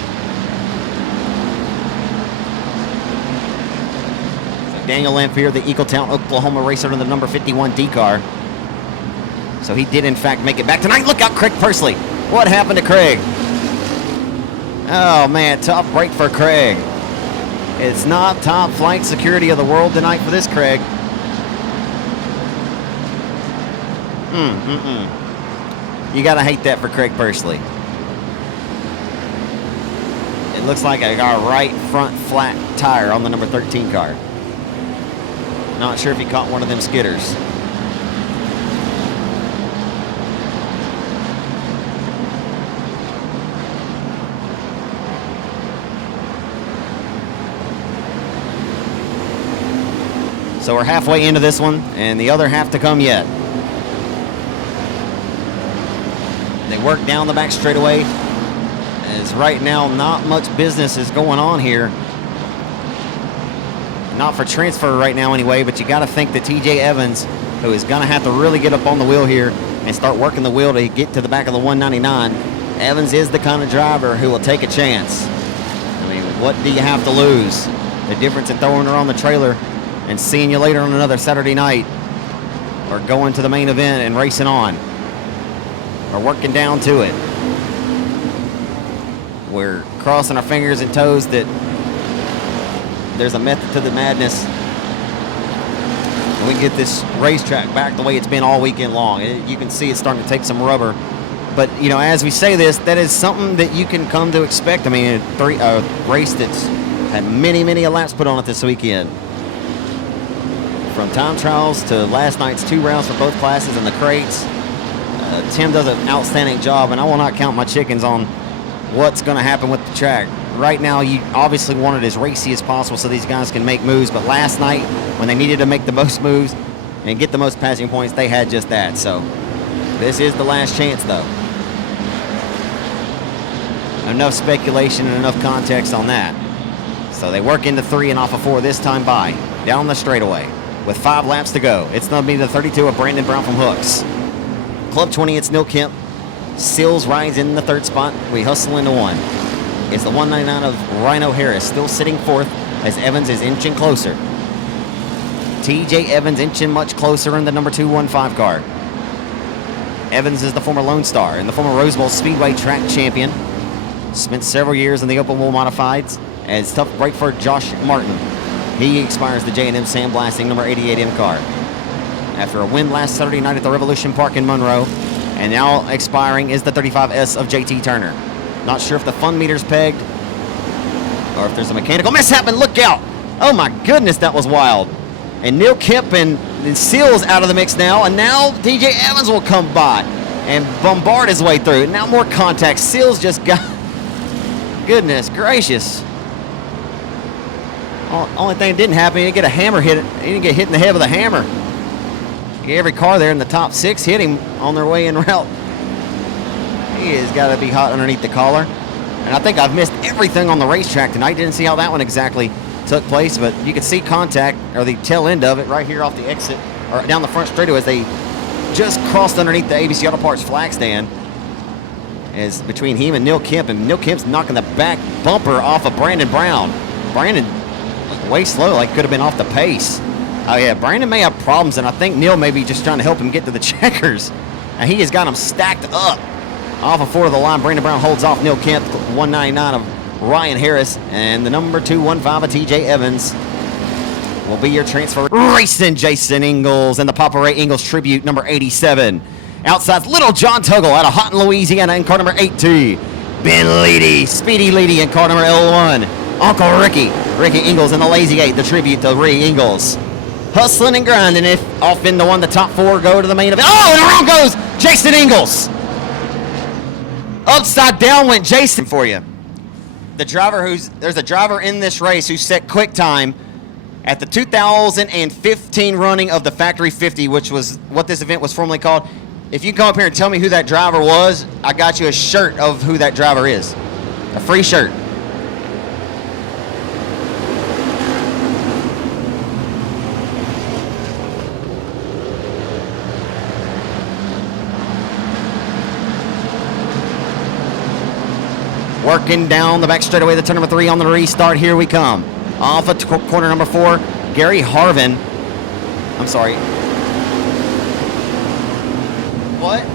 So Daniel Lampier, the Eagletown, Oklahoma racer in the number 51 D car. So he did, in fact, make it back tonight. Look out, Craig Pursley. What happened to Craig? Oh, man, tough break for Craig. It's not top flight security of the world tonight for this Craig. You got to hate that for Craig Pursley. It looks like I got a right front flat tire on the number 13 car. Not sure if he caught one of them skidders. So we're halfway into this one, and the other half to come yet. They work down the back straightaway, as right now not much business is going on here. Not for transfer right now anyway, but you got to think that TJ Evans, who is going to have to really get up on the wheel here and start working the wheel to get to the back of the 199. Evans is the kind of driver who will take a chance. I mean, what do you have to lose? The difference in throwing her on the trailer and seeing you later on another Saturday night, or going to the main event and racing on, or working down to it. We're crossing our fingers and toes that there's a method to the madness, and we get this racetrack back the way it's been all weekend long. You can see it's starting to take some rubber, but you know, as we say this, that is something that you can come to expect. I mean, a race that's had many laps put on it this weekend. From time trials to last night's 2 rounds for both classes and the crates. Tim does an outstanding job, and I will not count my chickens on what's going to happen with the track. Right now, you obviously want it as racy as possible so these guys can make moves, but last night, when they needed to make the most moves and get the most passing points, they had just that. So this is the last chance, though. Enough speculation and enough context on that. So they work into 3 and off of 4 this time by down the straightaway. With 5 laps to go. It's going to be the 32 of Brandon Brown from Hooks. Club 20, it's Neil Kemp. Seals rides in the 3rd spot. We hustle into 1. It's the 199 of Rhino Harris, still sitting 4th as Evans is inching closer. TJ Evans inching much closer in the number 215 car. Evans is the former Lone Star and the former Rose Bowl Speedway track champion. Spent several years in the open wheel modifieds. And it's tough break for Josh Martin. He expires the J&M sandblasting number 88M car after a win last Saturday night at the Revolution Park in Monroe, and now expiring is the 35S of JT Turner. Not sure if the fun meter's pegged or if there's a mechanical mishap, and look out! Oh my goodness, that was wild. And Neil Kemp and Then Seals out of the mix now, and now TJ Evans will come by and bombard his way through. Now more contact. Seals just got, goodness gracious. Only thing that didn't happen, he didn't get a hammer hit. He didn't get hit in the head with a hammer. Every car there in the top 6 hit him on their way en route. He has got to be hot underneath the collar. And I think I've missed everything on the racetrack tonight. Didn't see how that one exactly took place, but you could see contact, or the tail end of it, right here off the exit, or down the front straightaway as they just crossed underneath the ABC Auto Parts flag stand. As between him and Neil Kemp, and Neil Kemp's knocking the back bumper off of Brandon Brown. Brandon was way slow, like could have been off the pace. Oh yeah, Brandon may have problems, and I think Neil may be just trying to help him get to the checkers. And he has got him stacked up off of 4 of the line. Brandon Brown holds off Neil Kemp, 199 of Ryan Harris, and the number 215 of TJ Evans will be your transfer racing Jason Ingalls and the Papa Ray Ingalls tribute number 87. Outside's Little John Tuggle out of Houghton, Louisiana in car number 80. Ben Leedy, Speedy Leedy in car number L1. Uncle Ricky Ingalls in the Lazy 8, the tribute to Ray Ingalls. Hustling and grinding it off into one. The top 4 go to the main event. Oh, and around goes Jason Ingalls. Upside down went Jason for you. The driver there's a driver in this race who set quick time at the 2015 running of the Factory 50, which was what this event was formerly called. If you come up here and tell me who that driver was, I got you a shirt of who that driver is. A free shirt. Working down the back straightaway, the turn number 3 on the restart. Here we come. Off of corner number 4, Gary Harvin. I'm sorry. What?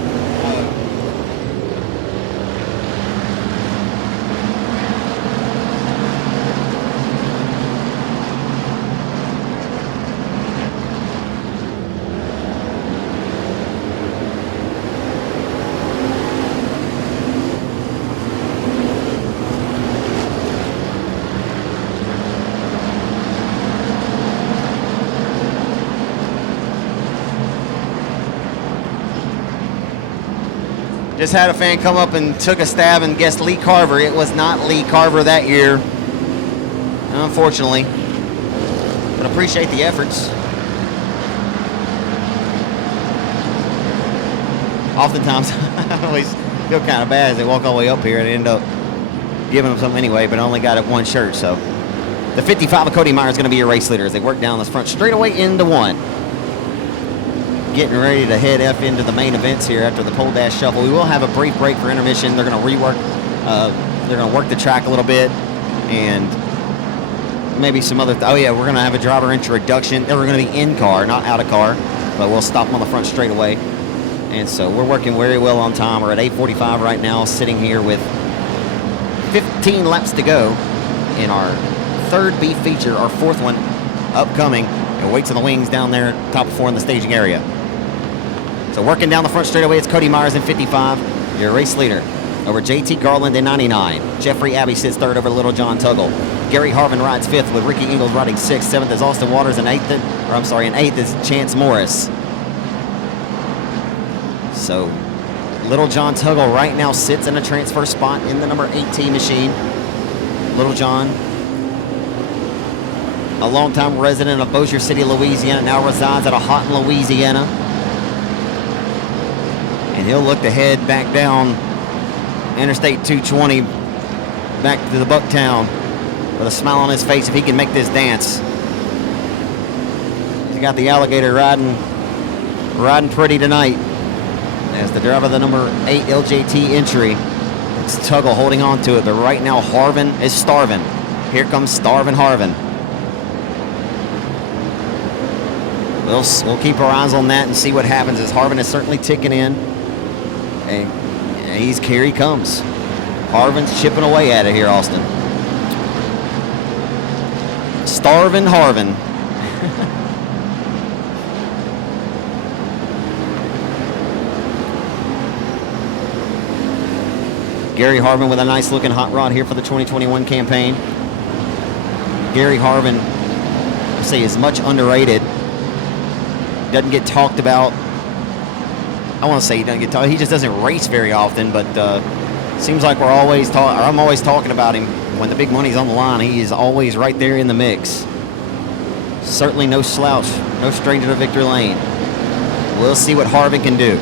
Just had a fan come up and took a stab and guessed Lee Carver. It was not Lee Carver that year, unfortunately. But appreciate the efforts. Oftentimes, I always feel kind of bad as they walk all the way up here and end up giving them something anyway, but I only got it 1 shirt. So the 55 of Cody Meyer is going to be your race leader as they work down this front straightaway into 1. Getting ready to head up into the main events here after the pole dash shuffle. We will have a brief break for intermission. They're going to rework, they're going to work the track a little bit, and maybe some other, oh yeah, we're going to have a driver introduction. They're going to be in car, not out of car, but we'll stop them on the front straightaway. And so we're working very well on time. We're at 8:45 right now, sitting here with 15 laps to go in our 3rd B feature, our 4th one upcoming. It waits in the wings down there, top 4 in the staging area. So working down the front straightaway, it's Cody Myers in 55, your race leader. Over JT Garland in 99. Jeffrey Abbey sits 3rd over Little John Tuggle. Gary Harvin rides 5th with Ricky Ingalls riding 6th. 7th is Austin Waters, and 8th is Chance Morris. So Little John Tuggle right now sits in a transfer spot in the number 18 machine. Little John, a longtime resident of Bossier City, Louisiana, now resides out of Houghton, Louisiana. And he'll look to head back down Interstate 220 back to the Bucktown with a smile on his face if he can make this dance. He's got the alligator riding pretty tonight. As the driver of the number 8 LJT entry, it's Tuggle holding on to it, but right now Harvin is starving. Here comes Starvin Harvin. We'll keep our eyes on that and see what happens as Harvin is certainly ticking in. And here he comes. Harvin's chipping away at it here, Austin. Starvin Harvin. Gary Harvin with a nice looking hot rod here for the 2021 campaign. Gary Harvin, I say, is much underrated. doesn't get talked about. I want to say he doesn't get talked. He just doesn't race very often, but seems like I'm always talking about him. When the big money's on the line, he is always right there in the mix. Certainly no slouch, no stranger to victory lane. We'll see what Harvin can do.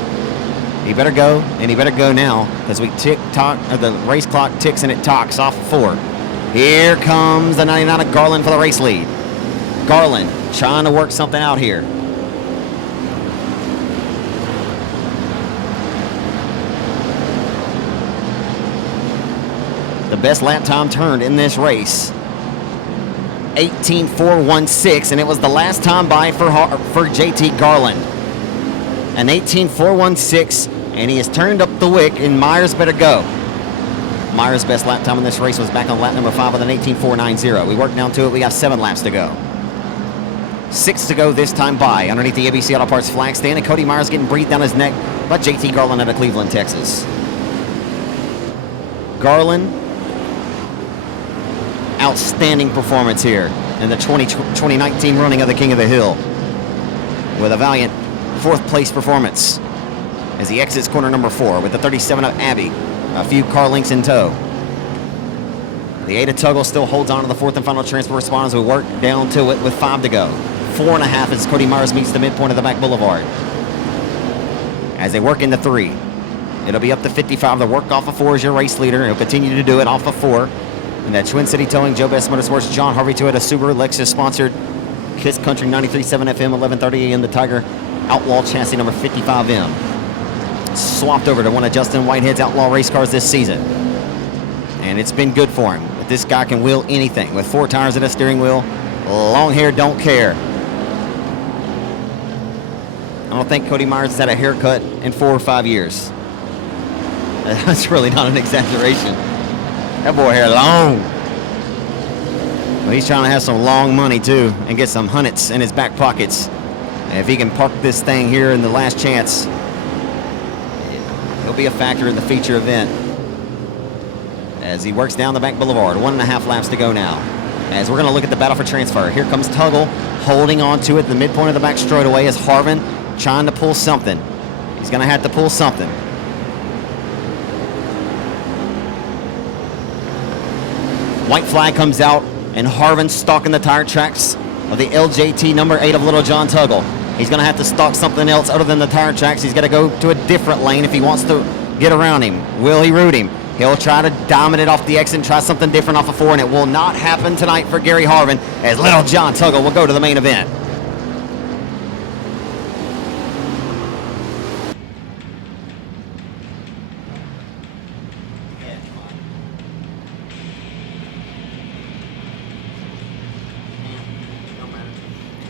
He better go, and he better go now, because the race clock ticks and it talks off 4. Here comes the 99 of Garland for the race lead. Garland trying to work something out here. The best lap time turned in this race, 18.416, and it was the last time by for JT Garland. An 18.416, and he has turned up the wick, and Myers better go. Myers' best lap time in this race was back on lap number 5 with an 18.490. We worked down to it. We got 7 laps to go. 6 to go this time by underneath the ABC Auto Parts flag stand, and Cody Myers getting breathed down his neck by JT Garland out of Cleveland, Texas. Garland, outstanding performance here in the 2019 running of the King of the Hill with a valiant 4th place performance as he exits corner number 4 with the 37 of Abbey, a few car lengths in tow. The 8 of Tuggle still holds on to the 4th and final transfer spot as we work down to it with 5 to go. 4.5 as Cody Myers meets the midpoint of the back boulevard. As they work into 3, it'll be up to 55. The work off of 4 as your race leader. He'll continue to do it off of 4. And that Twin City Towing, Joe Best Motorsports, John Harvey to it, a Subaru Lexus sponsored Kiss Country 93.7 FM, 11:30 a.m. The Tiger Outlaw chassis number 55M. Swapped over to one of Justin Whitehead's outlaw race cars this season. And it's been good for him. But this guy can wheel anything with 4 tires and a steering wheel. Long hair, don't care. I don't think Cody Myers has had a haircut in 4 or 5 years. That's really not an exaggeration. That boy hair long. But he's trying to have some long money too and get some hundreds in his back pockets. And if he can park this thing here in the last chance, he'll be a factor in the feature event. As he works down the back boulevard, 1.5 laps to go now. As we're going to look at the battle for transfer. Here comes Tuggle holding on to it, the midpoint of the back straightaway as Harvin trying to pull something. He's going to have to pull something. White flag comes out, and Harvin stalking the tire tracks of the LJT number 8 of Little John Tuggle. He's going to have to stalk something else other than the tire tracks. He's got to go to a different lane if he wants to get around him. Will he root him? He'll try to dominate off the exit and try something different off of 4, and it will not happen tonight for Gary Harvin as Little John Tuggle will go to the main event.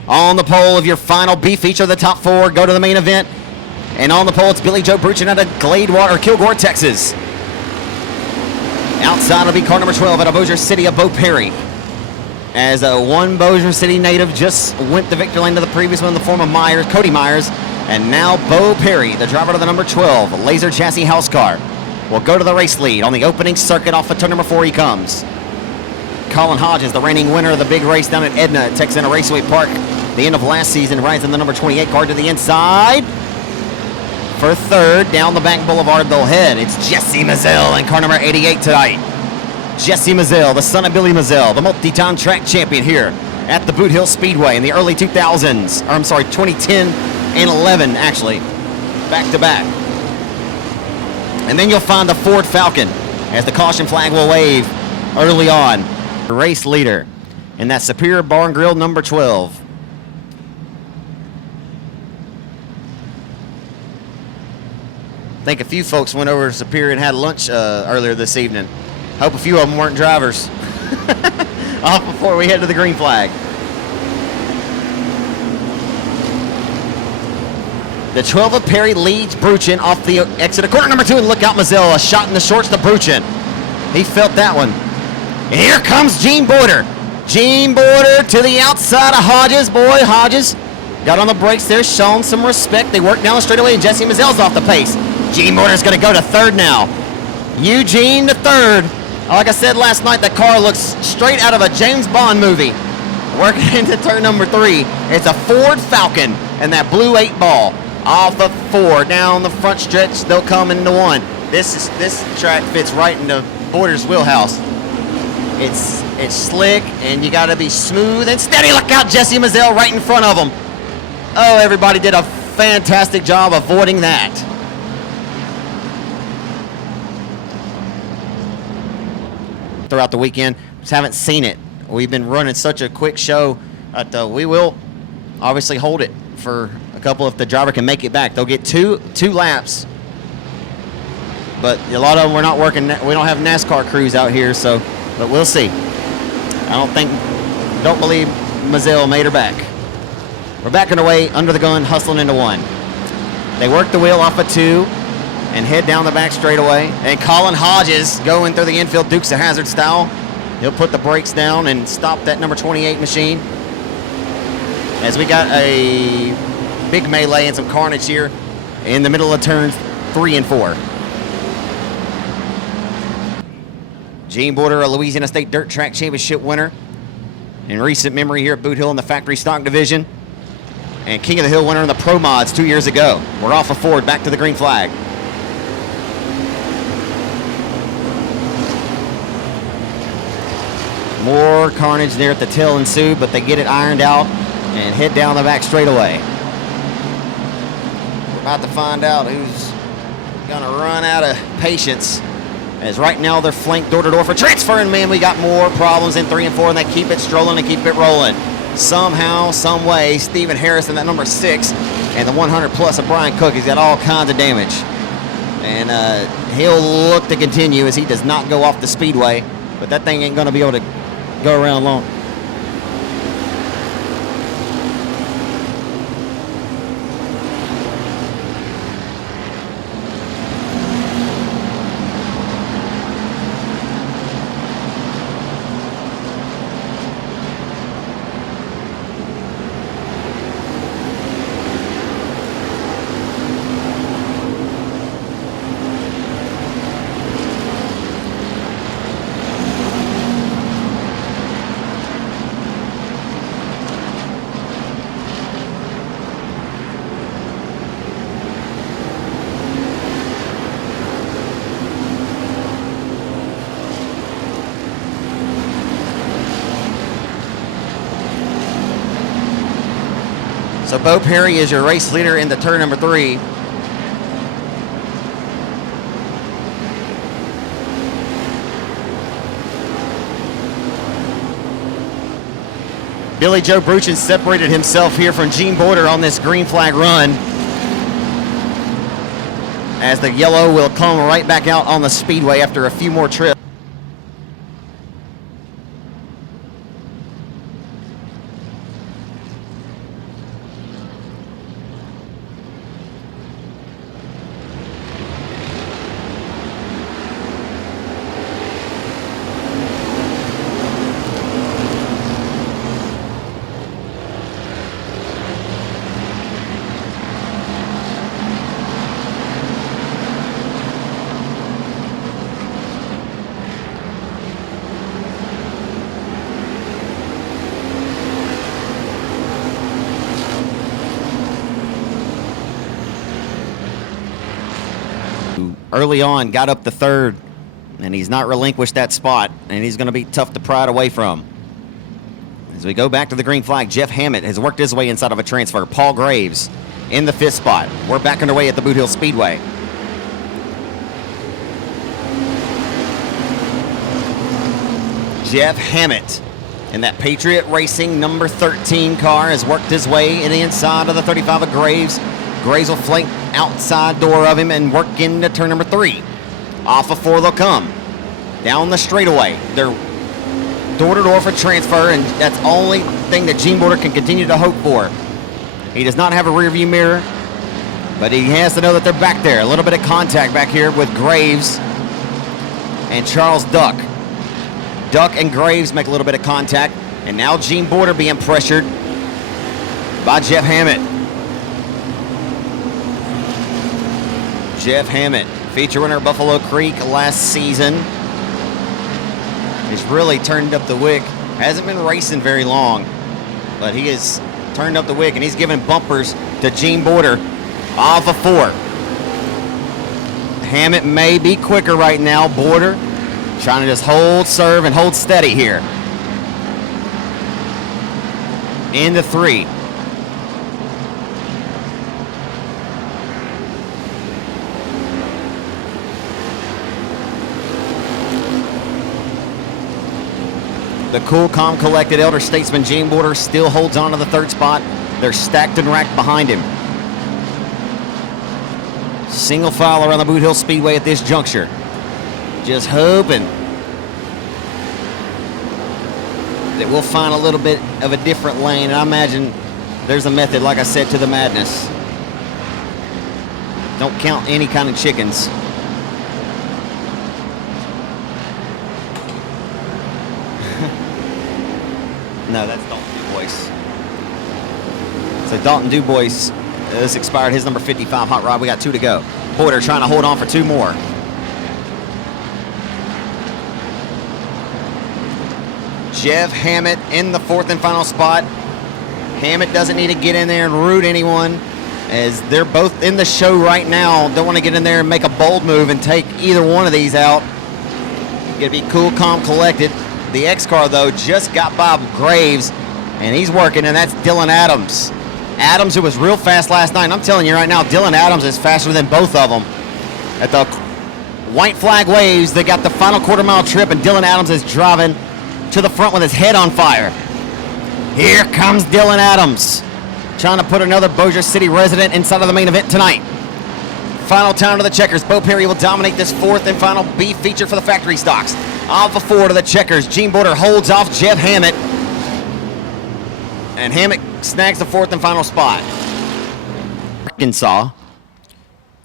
On the pole of your final B feature, the top 4 go to the main event. And on the pole, it's Billy Joe Bruchin out of Kilgore, Texas. Outside will be car number 12 out of Bossier City of Bo Perry. As one Bossier City native just went the victory lane to the previous one in the form of Cody Myers. And now Bo Perry, the driver of the number 12 Laser Chassis House car, will go to the race lead. On the opening circuit off of turn number 4 he comes. Colin Hodges, the reigning winner of the big race down at Edna at Texana Raceway Park. The end of last season, rides in the number 28 car to the inside. For 3rd, down the back boulevard they'll head. It's Jesse Mazzell in car number 88 tonight. Jesse Mazzell, the son of Billy Mazzell, the multi-time track champion here at the Boothill Speedway in the early 2000s. Or I'm sorry, 2010 and 11 actually, back to back. And then you'll find the Ford Falcon as the caution flag will wave early on. The race leader in that Superior Bar and Grill number 12. I think a few folks went over to Superior and had lunch earlier this evening. Hope a few of them weren't drivers. Off before we head to the green flag. The 12 of Perry leads Bruchin off the exit of corner number 2, and look out Mazzell, a shot in the shorts to Bruchin. He felt that one. And here comes Gene Border. Gene Border to the outside of Hodges. Boy, Hodges got on the brakes there, shown some respect. They work down the straightaway, and Jesse Mazzell's off the pace. Gene Border's going to go to 3rd now. Eugene to 3rd. Like I said last night, the car looks straight out of a James Bond movie. Working into turn number 3. It's a Ford Falcon and that blue 8 ball off of 4 down the front stretch. They'll come into 1. This track fits right into Boarder's wheelhouse. It's slick, and you got to be smooth and steady. Look out, Jesse Mazzell right in front of them. Oh, everybody did a fantastic job avoiding that. Throughout the weekend, just haven't seen it. We've been running such a quick show that we will obviously hold it for a couple if the driver can make it back. They'll get two laps, but a lot of them we're not working. We don't have NASCAR crews out here, so but we'll see. Don't believe Mazzell made her back. We're backing away under the gun, hustling into 1. They work the wheel off of 2 and head down the back straightaway. And Colin Hodges going through the infield Dukes of Hazzard style. He'll put the brakes down and stop that number 28 machine. As we got a big melee and some carnage here in the middle of turns 3 and 4. Gene Boarder, a Louisiana State Dirt Track Championship winner in recent memory here at Boothill in the factory stock division. And King of the Hill winner in the Pro Mods 2 years ago. We're off of Ford, back to the green flag. More carnage there at the tail ensued, but they get it ironed out and head down the back straightaway. We're about to find out who's gonna run out of patience, as right now they're flanked door to door for transfer, and man, we got more problems in 3 and 4, and they keep it strolling and keep it rolling. Somehow, some way, Stephen Harrison, that number 6, and the 100 plus of Brian Cook, he's got all kinds of damage. And he'll look to continue as he does not go off the speedway, but that thing ain't gonna be able to go around long. So Bo Perry is your race leader in the turn number 3. Billy Joe Bruchin separated himself here from Gene Boarder on this green flag run, as the yellow will come right back out on the speedway after a few more trips. Early on, got up the 3rd, and he's not relinquished that spot, and he's going to be tough to pry it away from. As we go back to the green flag, Jeff Hammett has worked his way inside of a transfer. Paul Graves in the 5th spot. We're back underway at the Boothill Speedway. Jeff Hammett in that Patriot Racing number 13 car has worked his way in the inside of the 35 of Graves. Graves will flank outside door of him and work into turn number 3. Off of 4 they'll come. Down the straightaway. They're door to door for transfer, and that's the only thing that Gene Boarder can continue to hope for. He does not have a rear view mirror, but he has to know that they're back there. A little bit of contact back here with Graves and Charles Duck. Duck and Graves make a little bit of contact, and now Gene Boarder being pressured by Jeff Hammett. Jeff Hammett, feature winner Buffalo Creek last season. He's really turned up the wick. Hasn't been racing very long. but he has turned up the wick, and he's giving bumpers to Gene Border off of 4. Hammett may be quicker right now. Border trying to just hold, serve, and hold steady here. Into 3. The cool, calm, collected elder statesman Gene Border still holds on to the 3rd spot. They're stacked and racked behind him. Single file around the Boothill Speedway at this juncture. Just hoping that we'll find a little bit of a different lane. And I imagine there's a method, like I said, to the madness. Don't count any kind of chickens. No, that's Dalton DuBois. So Dalton DuBois has expired his number 55 hot rod. We got 2 to go. Border trying to hold on for 2 more. Jeff Hammett in the 4th and final spot. Hammett doesn't need to get in there and root anyone, as they're both in the show right now. Don't want to get in there and make a bold move and take either one of these out. Got to be cool, calm, collected. The X car, though, just got Bob Graves, and he's working, and that's Dylan Adams. Adams, who was real fast last night. And I'm telling you right now, Dylan Adams is faster than both of them. At the white flag waves, they got the final quarter-mile trip, and Dylan Adams is driving to the front with his head on fire. Here comes Dylan Adams, trying to put another Bossier City resident inside of the main event tonight. Final time to the checkers. Bo Perry will dominate this 4th and final B feature for the factory stocks. Off of 4 to the checkers. Gene Border holds off Jeff Hammett. And Hammett snags the 4th and final spot. Arkansas.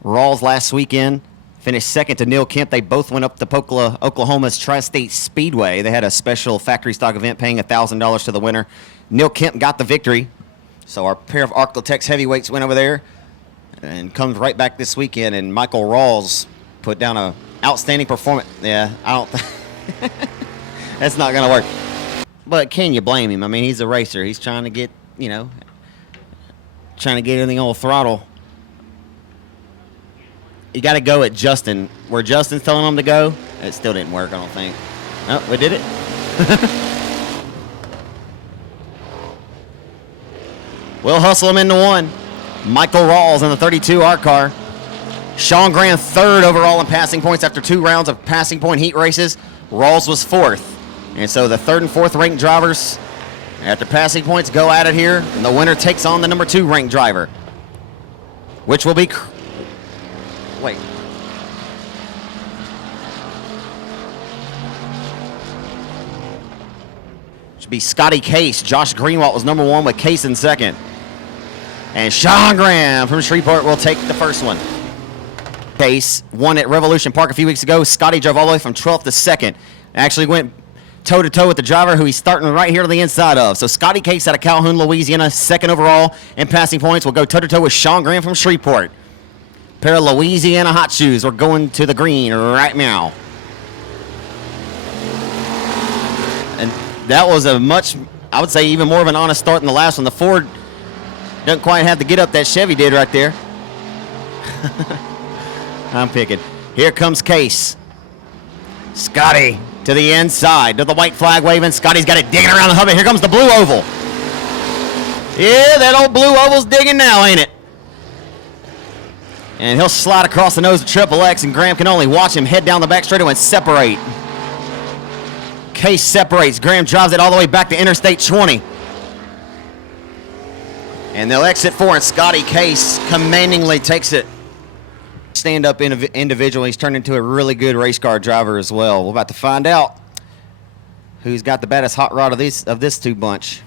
Rawls last weekend finished 2nd to Neil Kemp. They both went up to Oklahoma's Tri-State Speedway. They had a special factory stock event paying $1,000 to the winner. Neil Kemp got the victory. So our pair of Arklatex heavyweights went over there and comes right back this weekend. And Michael Rawls put down a outstanding performance. Yeah, I don't that's not going to work. But can you blame him? I mean, he's a racer. He's trying to get, trying to get everything on throttle. You got to go at Justin. Where Justin's telling him to go, it still didn't work, I don't think. Oh, we did it. We'll hustle him into 1. Michael Rawls in the 32 art car. Sean Grant 3rd overall in passing points after 2 rounds of passing point heat races. Rawls was 4th. And so the 3rd and 4th ranked drivers, after passing points, go at it here. And the winner takes on the number 2 ranked driver, which will be... Wait. Should be Scotty Case. Josh Greenwood was number 1 with Case in 2nd. And Sean Graham from Shreveport will take the first one. Case won at Revolution Park a few weeks ago. Scotty drove all the way from 12th to 2nd. Actually went toe-to-toe with the driver who he's starting right here to the inside of. So Scotty Case out of Calhoun, Louisiana, 2nd overall in passing points, will go toe-to-toe with Sean Graham from Shreveport. Pair of Louisiana hot shoes. We're going to the green right now. And that was a much, I would say, even more of an honest start than the last one. The Ford doesn't quite have the get up that Chevy did right there. I'm picking. Here comes Case. Scotty to the inside, to the white flag waving. Scotty's got it digging around the hub. Here comes the blue oval. Yeah, that old blue oval's digging now, ain't it? And he'll slide across the nose of Triple X, and Graham can only watch him head down the back straightaway and separate. Case separates. Graham drives it all the way back to Interstate 20. And they'll exit 4, and Scotty Case commandingly takes it. Stand-up individual. He's turned into a really good race car driver as well. We're about to find out who's got the baddest hot rod of this 2 bunch.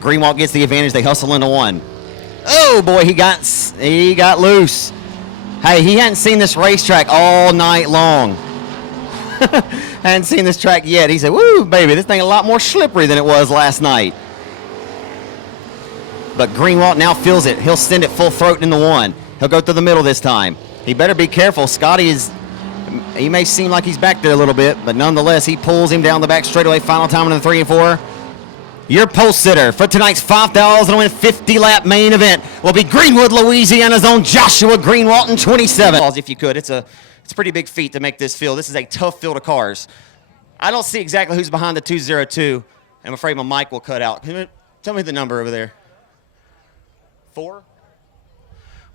Greenwald gets the advantage. They hustle into 1. Oh boy, he got loose. Hey, he hadn't seen this racetrack all night long. Hadn't seen this track yet. He said, "Woo, baby, this thing a lot more slippery than it was last night." but Greenwood now feels it. He'll send it full throat in the 1. He'll go through the middle this time. He better be careful. He may seem like he's back there a little bit, but nonetheless, he pulls him down the back straightaway. Final time in the 3 and 4. Your pole sitter for tonight's 5,050 lap main event will be Greenwood, Louisiana's own Joshua Greenwood in 27. If you could, it's a pretty big feat to make this field. This is a tough field of cars. I don't see exactly who's behind the 202. I'm afraid my mic will cut out. Tell me the number over there. 4?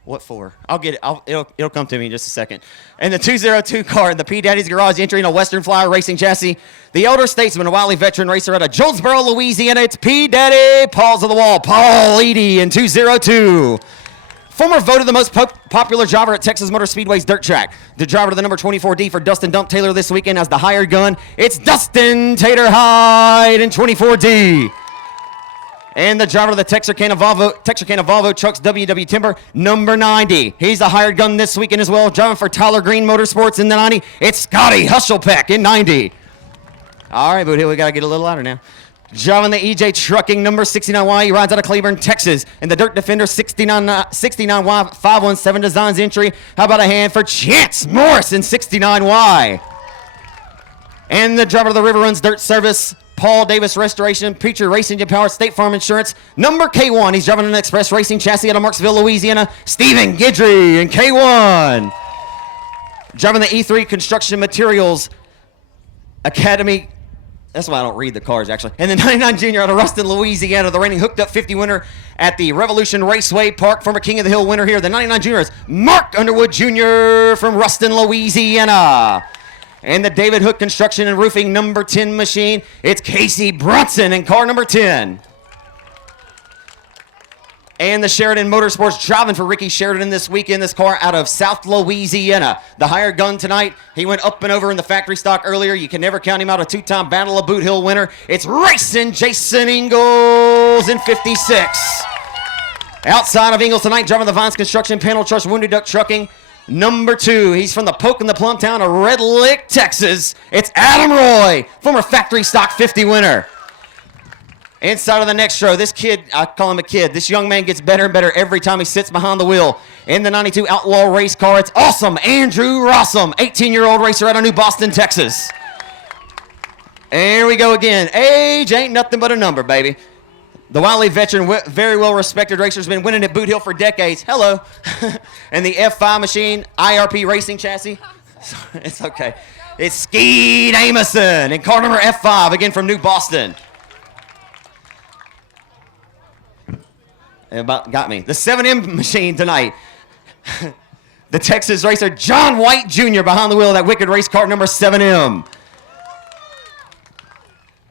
What 4? I'll get it. It'll come to me in just a second. And the 202 car in the P Daddy's Garage entering a Western Flyer Racing chassis. The elder statesman, a wily veteran racer out of Jonesboro, Louisiana. It's P Daddy, Paws of the Wall, Paul Eady in 202. Former voted the most popular driver at Texas Motor Speedway's dirt track. The driver to the number 24D for Dustin Dump Taylor this weekend as the hired gun. It's Dustin Tater Hyde in 24D. And the driver of the Texarkana Volvo Trucks WW Timber, number 90. He's the hired gun this weekend as well, driving for Tyler Green Motorsports in the 90. It's Scotty Hushelpeck in 90. All right, Boothill, we got to get a little louder now. Driving the EJ Trucking, number 69Y. He rides out of Cleburne, Texas. And the Dirt Defender 69Y 517 Designs entry. How about a hand for Chance Morris in 69Y? And the driver of the River Runs Dirt Service, Paul Davis Restoration, Preacher Racing and Power, State Farm Insurance, number K1. He's driving an Express Racing chassis out of Marksville, Louisiana. Stephen Guidry in K1. Driving the E3 Construction Materials Academy. That's why I don't read the cars, actually. And the 99 Junior out of Ruston, Louisiana, the reigning Hooked Up 50 winner at the Revolution Raceway Park. Former King of the Hill winner here. The 99 Junior is Mark Underwood Jr. from Ruston, Louisiana. And the David Hook Construction and Roofing number 10 machine, it's Casey Brunson in car number 10. And the Sheridan Motorsports driving for Ricky Sheridan this weekend, this car out of South Louisiana. The hired gun tonight, he went up and over in the factory stock earlier. You can never count him out, a 2-time Battle of Boot Hill winner. It's racing Jason Ingalls in 56. Outside of Ingalls tonight, driving the Vines Construction Panel Trust Wounded Duck Trucking. Number 2, he's from the Polk in the Plum Town of Red Lick, Texas. It's Adam Roy, former factory stock 50 winner. Inside of the next row, this kid, I call him a kid. This young man gets better and better every time he sits behind the wheel. In the 92 Outlaw race car, it's awesome Andrew Rossum, 18-year-old racer out of New Boston, Texas. Here we go again. Age ain't nothing but a number, baby. The wily veteran, very well-respected racer, has been winning at Boot Hill for decades. Hello. And the F5 machine, IRP racing chassis. It's okay. It's Skeet Amison in car number F5, again from New Boston. It about got me. The 7M machine tonight. The Texas racer, John White Jr. behind the wheel of that wicked race car number 7M.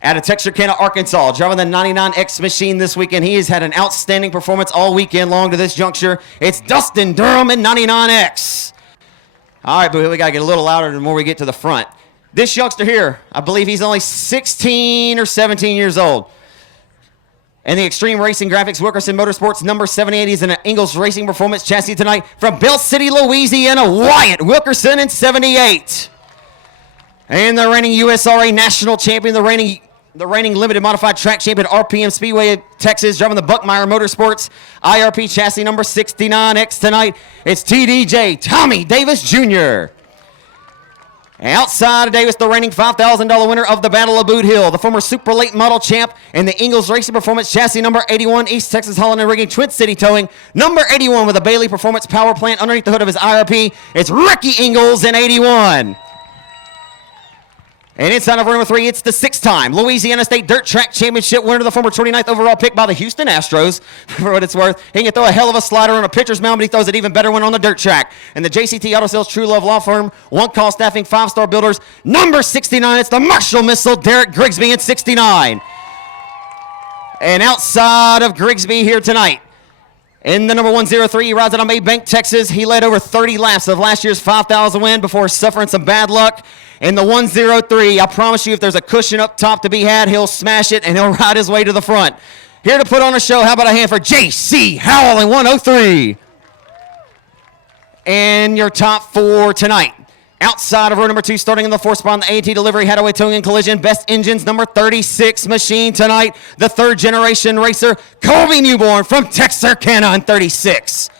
Out of Texarkana, Arkansas, driving the 99X machine this weekend. He has had an outstanding performance all weekend long to this juncture. It's Dustin Durham in 99X. All right, Boo, we got to get a little louder the more we get to the front. This youngster here, I believe he's only 16 or 17 years old. And the Extreme Racing Graphics Wilkerson Motorsports number 78 is in an Ingalls Racing Performance chassis tonight from Bell City, Louisiana, Wyatt Wilkerson in 78. And the reigning USRA National Champion, the reigning Limited Modified Track Champion, RPM Speedway, Texas, driving the Buckmeyer Motorsports IRP chassis number 69X tonight. It's TDJ Tommy Davis Jr. Outside of Davis, the reigning $5,000 winner of the Battle of Boot Hill, the former Super Late Model champ, and the Ingalls Racing Performance chassis number 81, East Texas Holland and Rigging Twin City Towing, number 81 with a Bailey Performance Power Plant underneath the hood of his IRP. It's Ricky Ingalls in 81. And inside of number 3, it's the 6-time Louisiana State Dirt Track Championship winner, the former 29th overall pick by the Houston Astros, for what it's worth. He can throw a hell of a slider on a pitcher's mound, but he throws an even better one on the dirt track. And the JCT Auto Sales True Love Law Firm, one-call staffing, 5-star builders, number 69, it's the Marshall Missile, Derek Grigsby at 69. And outside of Grigsby here tonight, in the number 103, he rides out of Maybank, Texas. He led over 30 laps of last year's 5,000 win before suffering some bad luck. In the 103, I promise you, if there's a cushion up top to be had, he'll smash it and he'll ride his way to the front. Here to put on a show, how about a hand for J.C. Howell in 103? And your top 4 tonight. Outside of row number 2, starting in the 4th spot on the AT delivery, Hadaway Towing and Collision. Best engines, number 36 machine tonight. The 3rd generation racer, Colby Newborn from Texarkana on 36.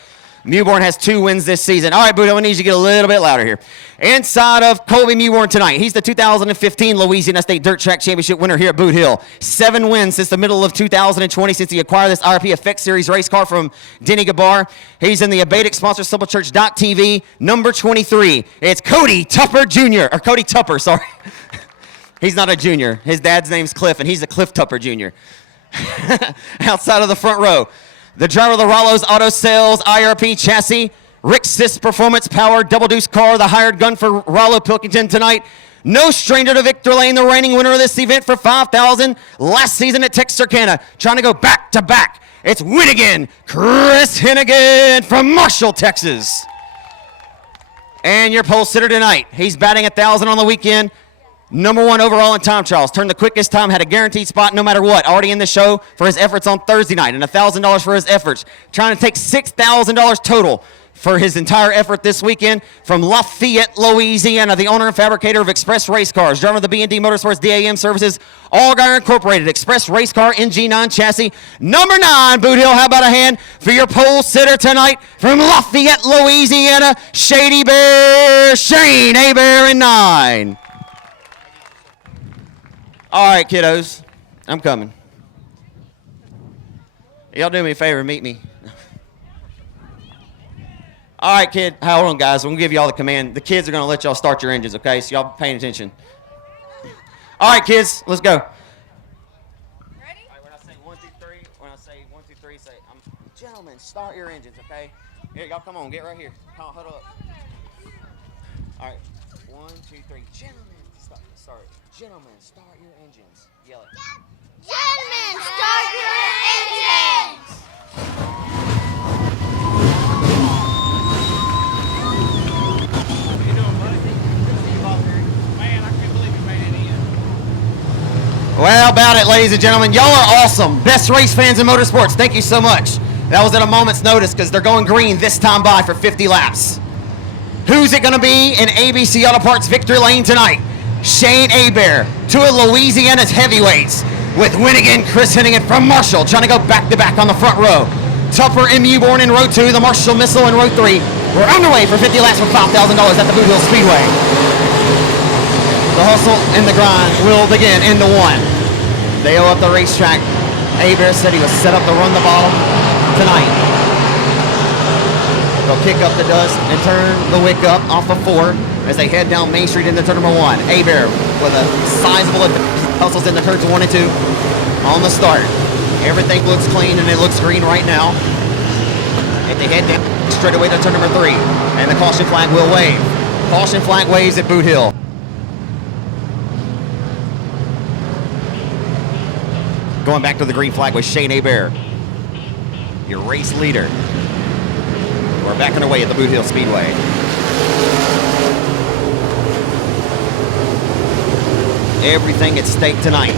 Newborn has 2 wins this season. All right, Boothill, I need you to get a little bit louder here. Inside of Colby Newborn tonight, he's the 2015 Louisiana State Dirt Track Championship winner here at Boothill. 7 wins since the middle of 2020 since he acquired this IRP Effect Series race car from Denny Gabar. He's in the Abatic sponsor Simple Church TV, number 23. It's Cody Tupper Jr., or Cody Tupper, sorry. He's not a junior. His dad's name's Cliff, and he's a Cliff Tupper Jr. Outside of the front row, the driver of the Rollo's Auto Sales IRP chassis, Rick Sis Performance Power Double Deuce car, the hired gun for Rollo Pilkington tonight. No stranger to Victor Lane, the reigning winner of this event for $5,000 last season at Texarkana. Trying to go back to back. It's win again, Chris Hennigan from Marshall, Texas. And your pole sitter tonight, he's batting 1,000 on the weekend. Number 1 overall in time trials. Turned the quickest time, had a guaranteed spot no matter what. Already in the show for his efforts on Thursday night, and $1,000 for his efforts. Trying to take $6,000 total for his entire effort this weekend from Lafayette, Louisiana, the owner and fabricator of Express Race Cars, driver of the B&D Motorsports DAM Services, All Gear Incorporated, Express Race Car NG9 chassis. Number 9, Boothill, how about a hand for your pole sitter tonight from Lafayette, Louisiana, Shady Bear, Shane Abear in 9. All right, kiddos, I'm coming. Y'all do me a favor, meet me. All right, kid, hold on, guys. We're going to give you all the command. The kids are going to let y'all start your engines, okay? So y'all paying attention. All right, kids, let's go. Ready? All right, when I say 1, 2, 3, say, gentlemen, start your engines, okay? Here, y'all come on, get right here. Come on, huddle up. All right, 1, 2, 3, gentlemen, start. Gentlemen, start your engines. Yell it. Gentlemen, start your engines! Well, about it, ladies and gentlemen. Y'all are awesome. Best race fans in motorsports. Thank you so much. That was at a moment's notice because they're going green this time by for 50 laps. Who's it going to be in ABC Auto Parts victory lane tonight? Shane Abear, 2 of Louisiana's heavyweights, with win again Chris Hennigan from Marshall, trying to go back-to-back on the front row. Tupper and Mewborn in row 2, the Marshall Missile in row 3. We're underway for 50 laps for $5,000 at the Boothill Speedway. The hustle and the grind will begin in the 1. They owe up the racetrack. Abear said he was set up to run the ball tonight. They'll kick up the dust and turn the wick up off of 4 as they head down Main Street into turn number 1. Abear with a sizable hustles in the turns 1 and 2 on the start. Everything looks clean and it looks green right now. If they head down straight away to turn number 3, and the caution flag will wave. Caution flag waves at Boothill. Going back to the green flag with Shane Abear, your race leader. We're back underway at the Boothill Speedway. Everything at stake tonight.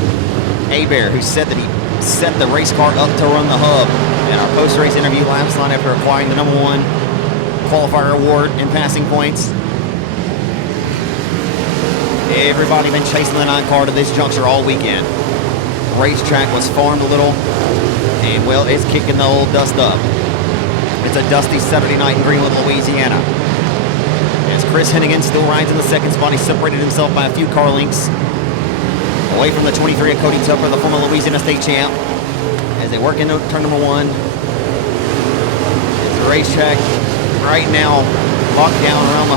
Abear, who said that he set the race car up to run the hub in our post-race interview last night after acquiring the number 1 qualifier award in passing points. Everybody been chasing the 9 car to this juncture all weekend. Racetrack was farmed a little, and well, it's kicking the old dust up. It's a dusty Saturday night in Greenwood, Louisiana. As Chris Hennigan still rides in the 2nd spot, he separated himself by a few car lengths away from the 23 of Cody Tupper, the former Louisiana State champ, as they work into turn number 1. It's the racetrack right now locked down around the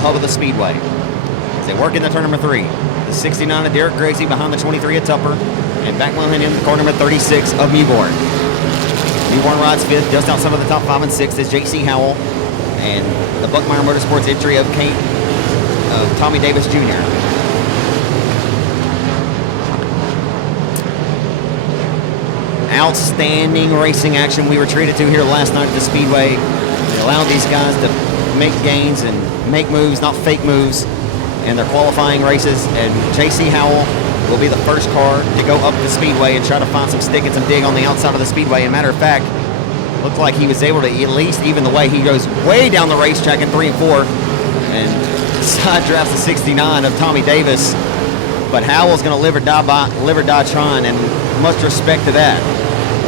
hub of the speedway. As they work into turn number 3. The 69 of Derek Gracie behind the 23 of Tupper, and back behind him, car number 36 of Mewborn. Mewborn rides 5th, just outside of the top 5 and 6 is J.C. Howell, and the Buckmeyer Motorsports entry of Tommy Davis Jr. Outstanding racing action we were treated to here last night at the Speedway. They allowed these guys to make gains and make moves, not fake moves, in their qualifying races, and J.C. Howell will be the first car to go up the Speedway and try to find some stick and some dig on the outside of the Speedway. As a matter of fact, looked like he was able to at least even the way. He goes way down the racetrack in 3 and 4 and Side drafts the 69 of Tommy Davis. But Howell's going to live or die trying, and much respect to that.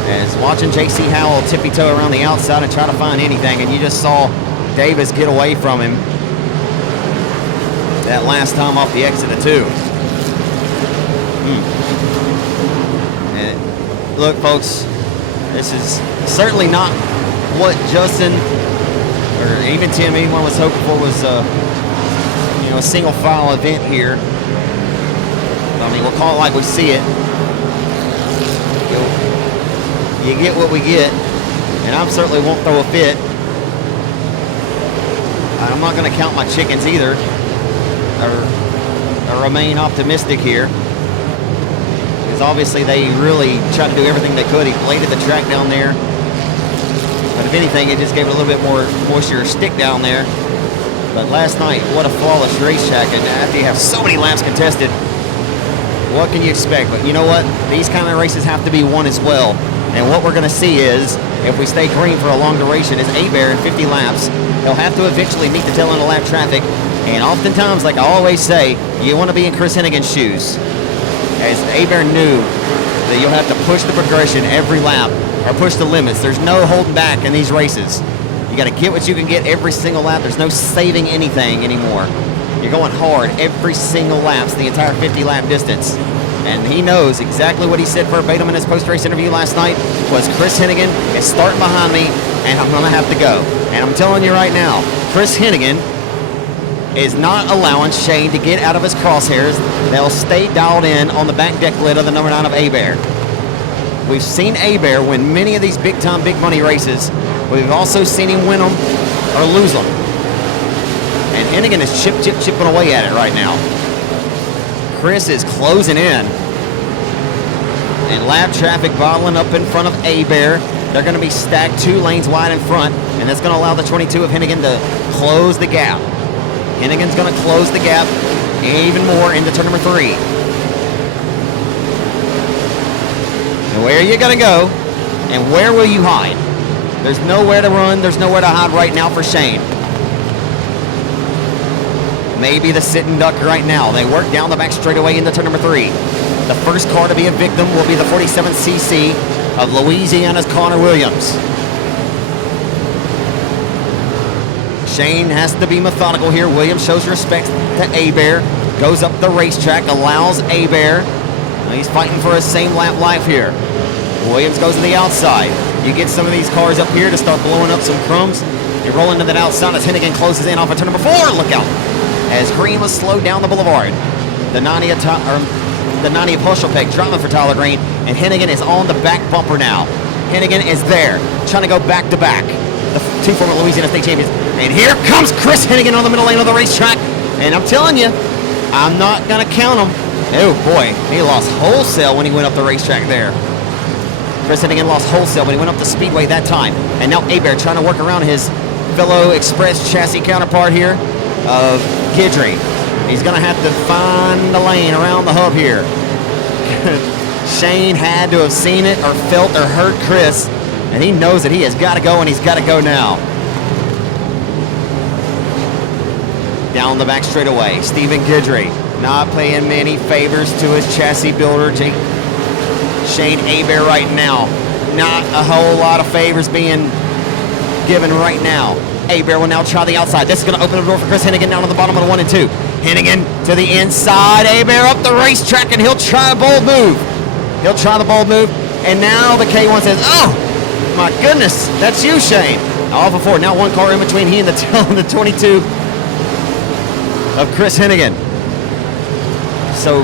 As watching J.C. Howell tippy-toe around the outside and try to find anything, and you just saw Davis get away from him that last time off the exit of 2. And look, folks, this is certainly not what Justin or even Tim, anyone was hoping for was a single file event here. I mean, we'll call it like we see it. You get what we get, and I certainly won't throw a fit. I'm not going to count my chickens either, or remain optimistic here, because obviously they really tried to do everything they could. He bladed the track down there, but if anything, it just gave it a little bit more moisture stick down there. But last night, what a flawless racetrack, and after you have so many laps contested, what can you expect? But you know what? These kind of races have to be won as well. And what we're going to see is, if we stay green for a long duration, is Hebert in 50 laps. He'll have to eventually meet the tail end of lap traffic. And oftentimes, like I always say, you want to be in Chris Hennigan's shoes. As Hebert knew that you'll have to push the progression every lap, or push the limits. There's no holding back in these races. You got to get what you can get every single lap. There's no saving anything anymore. You're going hard every single lap, the entire 50-lap distance. And he knows exactly what he said verbatim in his post-race interview last night was Chris Hennigan is starting behind me, and I'm going to have to go. And I'm telling you right now, Chris Hennigan is not allowing Shane to get out of his crosshairs. They'll stay dialed in on the back deck lid of the number 9 of Hebert. We've seen Hebert win many of these big-time, big-money races. We've also seen him win them or lose them. And Hennigan is chipping away at it right now. Chris is closing in. And lap traffic bottling up in front of Hebert. They're going to be stacked 2 lanes wide in front, and that's going to allow the 22 of Hennigan to close the gap. Hennigan's going to close the gap even more into turn number 3. And where are you going to go, and where will you hide? There's nowhere to run. There's nowhere to hide right now for Shane. Maybe the sitting duck right now. They work down the back straightaway into turn number 3. The first car to be a victim will be the 47cc of Louisiana's Connor Williams. Shane has to be methodical here. Williams shows respect to Hebert. Goes up the racetrack, allows Hebert. He's fighting for his same lap life here. Williams goes to the outside. You get some of these cars up here to start blowing up some crumbs. You roll into that outside as Hennigan closes in off of turn number 4. Look out. As Green was slowed down the boulevard. The 90 of Pochelpeg driving for Tyler Green, and Hennigan is on the back bumper now. Hennigan is there, trying to go back to back. The 2 former Louisiana state champions. And here comes Chris Hennigan on the middle lane of the racetrack. And I'm telling you, I'm not going to count him. Oh boy, he lost wholesale when he went up the racetrack there. Chris Hennigan lost wholesale when he went up the speedway that time. And now Hebert trying to work around his fellow Express chassis counterpart here of Guidry. He's going to have to find the lane around the hub here. Shane had to have seen it or felt or heard Chris, and he knows that he has got to go, and he's got to go now. Down the back straightaway, Stephen Guidry not playing many favors to his chassis builder, Shane Hebert right now. Not a whole lot of favors being given right now. Hebert will now try the outside. This is going to open the door for Chris Hennigan down to the bottom of the 1 and 2. Hennigan to the inside. Hebert up the racetrack, and he'll try a bold move. He'll try the bold move. And now the K1 says, oh, my goodness, that's you, Shane. Off of 4. Now 1 car in between he and the tail of the 22 of Chris Hennigan. So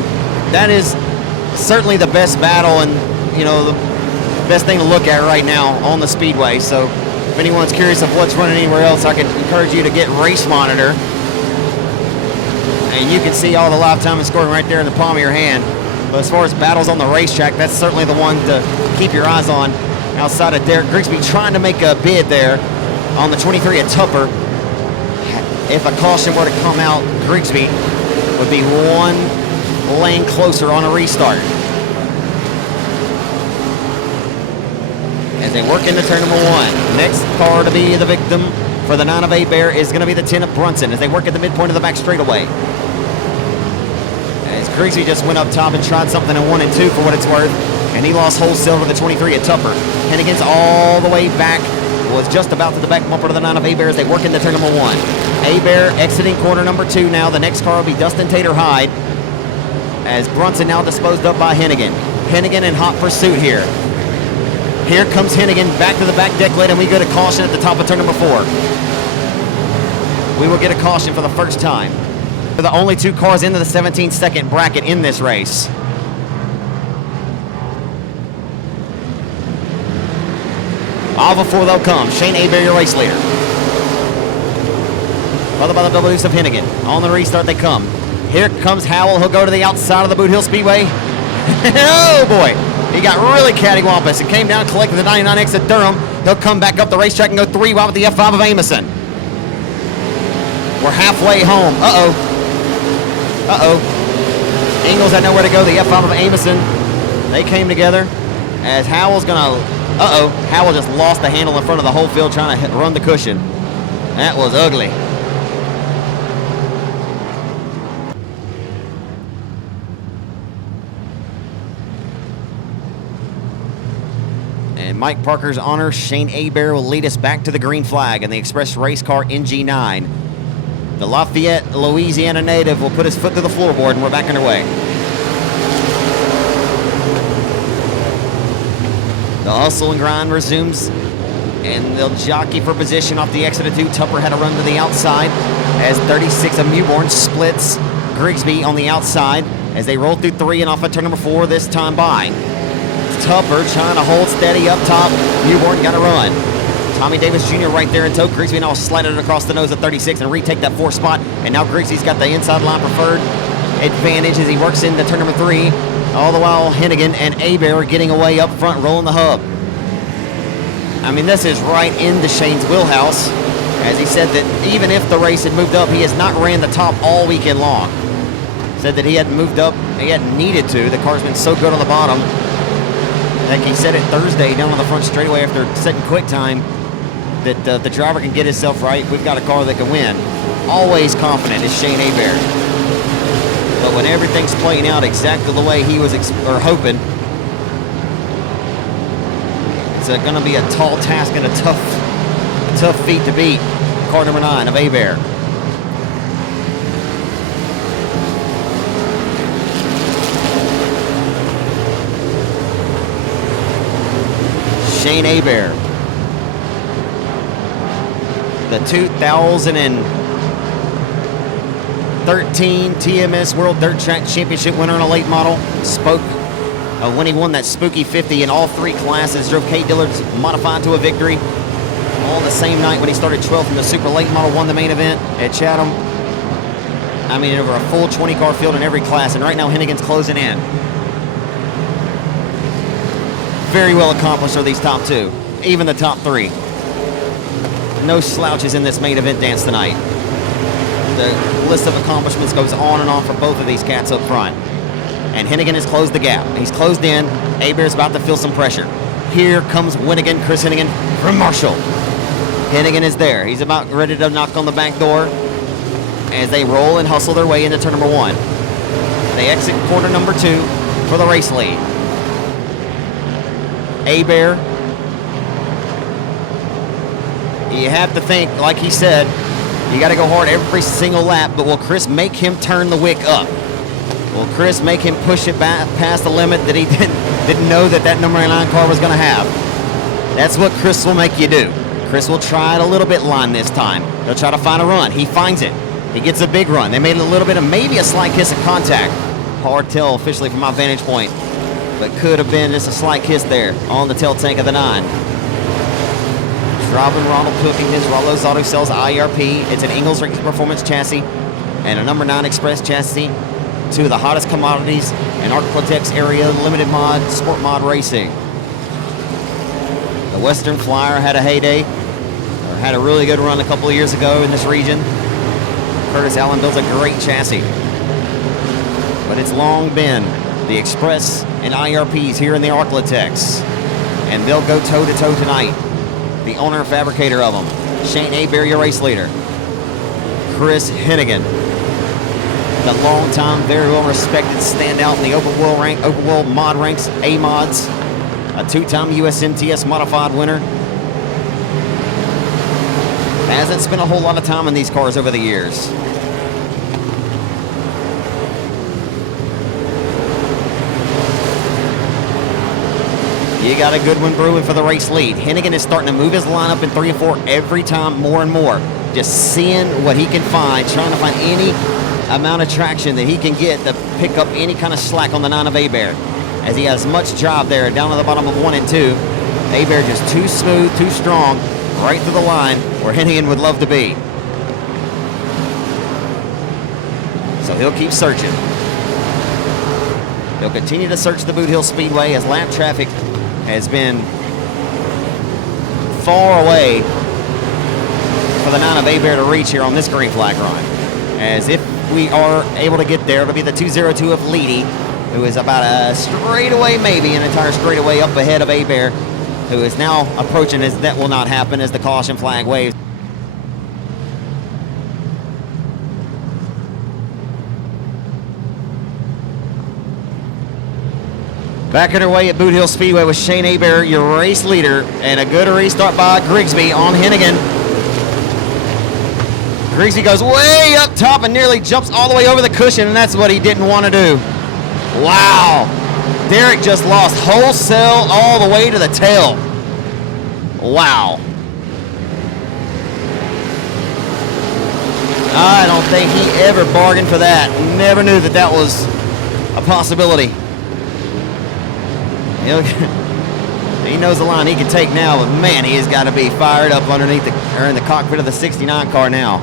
that is certainly the best battle and, the best thing to look at right now on the speedway. So if anyone's curious of what's running anywhere else, I can encourage you to get Race Monitor. And you can see all the live time and scoring right there in the palm of your hand. But as far as battles on the racetrack, that's certainly the one to keep your eyes on. Outside of Derek Grigsby trying to make a bid there on the 23 at Tupper. If a caution were to come out, Grigsby would be 1 lane closer on a restart. As they work into turn number 1. Next car to be the victim for the 9 of A-Bear is going to be the 10 of Brunson as they work at the midpoint of the back straightaway. As Grigsby just went up top and tried something in 1 and 2 for what it's worth, and he lost wholesale to the 23 at Tupper. Hennigan's all the way back, was just about to the back bumper to the 9 of A-Bear as they work into turn number 1. A-Bear exiting corner number 2 now. The next car will be Dustin Tater Hyde as Brunson now disposed of by Hennigan. Hennigan in hot pursuit here. Here comes Hennigan back to the back deck lane, and we get a caution at the top of turn number 4. We will get a caution for the first time. They're the only 2 cars into the 17-second bracket in this race. All before they'll come. Shane A-Bear, your race leader. Followed by the double deuce of Hennigan. On the restart they come. Here comes Howell. He'll go to the outside of the Boothill Speedway. Oh boy. He got really cattywampus and came down collecting the 99X at Durham. He'll come back up the racetrack and go 3 wide with the F5 of Amison. We're halfway home. Uh-oh. Uh-oh. Ingles had nowhere to go. The F5 of Amison. They came together as Howell's going to... Uh-oh. Howell just lost the handle in front of the whole field trying to run the cushion. That was ugly. And Mike Parker's honor, Shane A-Bear will lead us back to the green flag in the Express Race Car NG9. The Lafayette, Louisiana native will put his foot to the floorboard, and we're back underway. The hustle and grind resumes, and they'll jockey for position off the exit of 2. Tupper had a run to the outside as 36 of Newborn splits Grigsby on the outside as they roll through 3 and off at turn number 4 this time by. Tupper trying to hold steady up top. Newborn got a run. Tommy Davis Jr. right there in tow. Grigsby now slided it across the nose of 36 and retake that 4th spot. And now Grigsby's got the inside line preferred advantage as he works into turn number 3. All the while Hennigan and A-Bear are getting away up front, rolling the hub. I mean, this is right into Shane's wheelhouse. As he said that even if the race had moved up, he has not ran the top all weekend long. Said that he hadn't moved up, he hadn't needed to. The car's been so good on the bottom. Like he said it Thursday down on the front straightaway after setting quick time that the driver can get himself right. We've got a car that can win. Always confident is Shane A-Bear. But when everything's playing out exactly the way he was hoping, it's going to be a tall task and a tough feat to beat. Car number 9 of A-Bear. Shane A-Bear, the 2013 TMS World Dirt Track Championship winner in a late model, spoke when he won that spooky 50 in all 3 classes, drove Kate Dillard's modified to a victory. All the same night when he started 12th in the super late model, won the main event at Chatham. I mean, over a full 20-car field in every class, and right now Hennigan's closing in. Very well accomplished are these top 2, even the top 3. No slouches in this main event dance tonight. The list of accomplishments goes on and on for both of these cats up front. And Hennigan has closed the gap. He's closed in. A-Bear's about to feel some pressure. Here comes Winnigan, Chris Hennigan from Marshall. Hennigan is there. He's about ready to knock on the back door as they roll and hustle their way into turn number 1. They exit corner number 2 for the race lead. A-Bear, you have to think, like he said, you got to go hard every single lap, but will Chris make him turn the wick up? Will Chris make him push it back past the limit that he didn't know that number 9 car was going to have? That's what Chris will make you do. Chris will try it a little bit line this time. He'll try to find a run. He finds it. He gets a big run. They made a little bit of maybe a slight kiss of contact. Hard tell officially from my vantage point, but could have been just a slight kiss there on the tail tank of the 9. Robin Ronald cooking his Rollo's Auto Sales IRP. It's an Ingles Racing Performance chassis and a number 9 Express chassis. 2 of the hottest commodities in Arclatex area limited mod, sport mod racing. The Western Flyer had a heyday, or had a really good run a couple of years ago in this region. Curtis Allen builds a great chassis. But it's long been the Express and IRPs here in the Arclatex. And they'll go toe-to-toe tonight. The owner and fabricator of them, Shane Hebert, your race leader. Chris Hennigan, the long-time, very well-respected standout in the open wheel mod ranks, A-mods, a two-time USMTS modified winner. Hasn't spent a whole lot of time in these cars over the years. You got a good one brewing for the race lead. Hennigan is starting to move his lineup in 3 and 4 every time more and more. Just seeing what he can find, trying to find any amount of traction that he can get to pick up any kind of slack on the 9 of Hebert. As he has much drive there down to the bottom of 1 and 2. Hebert just too smooth, too strong, right to the line where Hennigan would love to be. So he'll keep searching. He'll continue to search the Boothill Speedway as lap traffic has been far away for the 9 of Hebert to reach here on this green flag run. As if we are able to get there, it'll be the 202 of Leedy, who is about a straightaway, maybe an entire straightaway up ahead of Hebert, who is now approaching as that will not happen as the caution flag waves. Back underway at Boothill Speedway with Shane Hebert, your race leader, and a good restart by Grigsby on Hennigan. Grigsby goes way up top and nearly jumps all the way over the cushion, and that's what he didn't want to do. Wow. Derek just lost wholesale all the way to the tail. Wow. I don't think he ever bargained for that. Never knew that that was a possibility. He knows the line he can take now, but man, he has got to be fired up underneath in the cockpit of the 69 car now.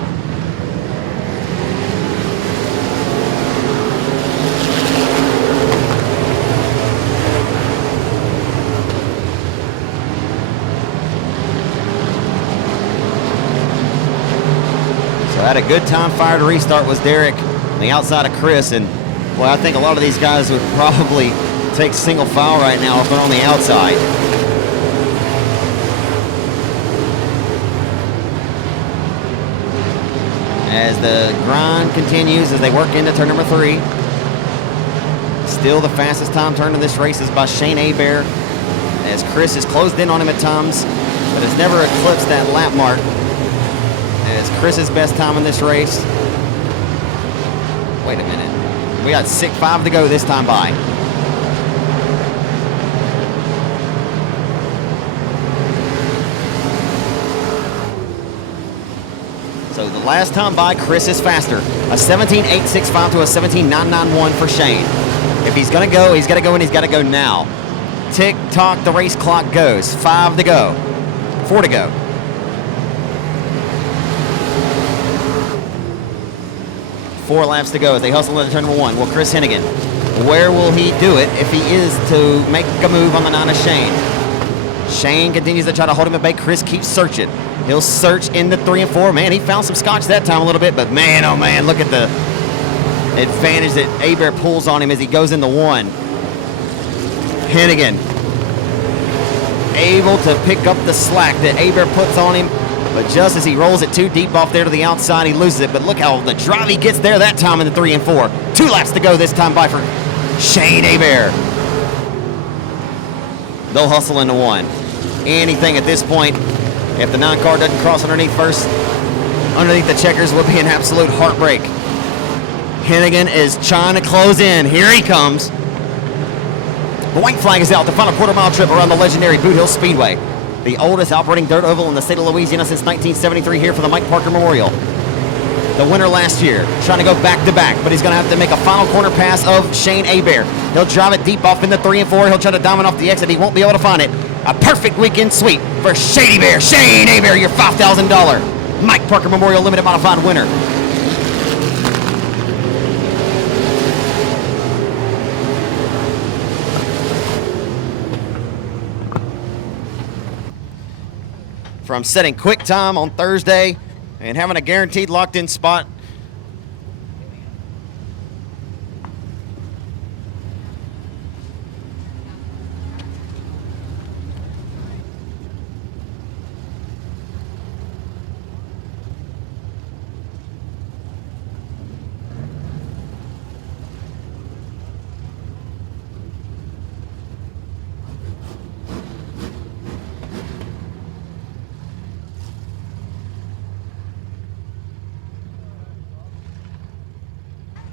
So had a good time fire to restart was Derek on the outside of Chris, and well, I think a lot of these guys would probably take single file right now if they're on the outside. As the grind continues, as they work into turn number 3. Still the fastest time turn in this race is by Shane Hebert, as Chris has closed in on him at times, but has never eclipsed that lap mark. As Chris's best time in this race. Wait a minute. We got 5 to go this time by. So the last time by, Chris is faster. A 17.865 to a 17.991 for Shane. If he's going to go, he's got to go, and he's got to go now. Tick tock, the race clock goes. 5 to go. 4 to go. Four laps to go as they hustle into turn number 1. Well, Chris Hennigan, where will he do it if he is to make a move on the 9 of Shane? Shane continues to try to hold him at bay. Chris keeps searching. He'll search into 3 and 4. Man, he found some scotch that time a little bit, but man, oh man, look at the advantage that Hebert pulls on him as he goes into 1. Hennigan able to pick up the slack that Hebert puts on him, but just as he rolls it too deep off there to the outside, he loses it. But look how the drive he gets there that time in the 3 and 4. 2 laps to go this time by for Shane Hebert. They'll hustle into 1. Anything at this point, if the 9 car doesn't cross underneath first, underneath the checkers, would be an absolute heartbreak. Hennigan is trying to close in. Here he comes. The white flag is out. The final quarter-mile trip around the legendary Boothill Speedway. The oldest operating dirt oval in the state of Louisiana since 1973 here for the Mike Parker Memorial. The winner last year, trying to go back-to-back, but he's going to have to make a final corner pass of Shane Hebert. He'll drive it deep off in the 3 and 4. He'll try to diamond off the exit. He won't be able to find it. A perfect weekend sweep for Shane Hebert. Shane Hebert, your $5,000 Mike Parker Memorial Limited Modified winner. From setting quick time on Thursday and having a guaranteed locked-in spot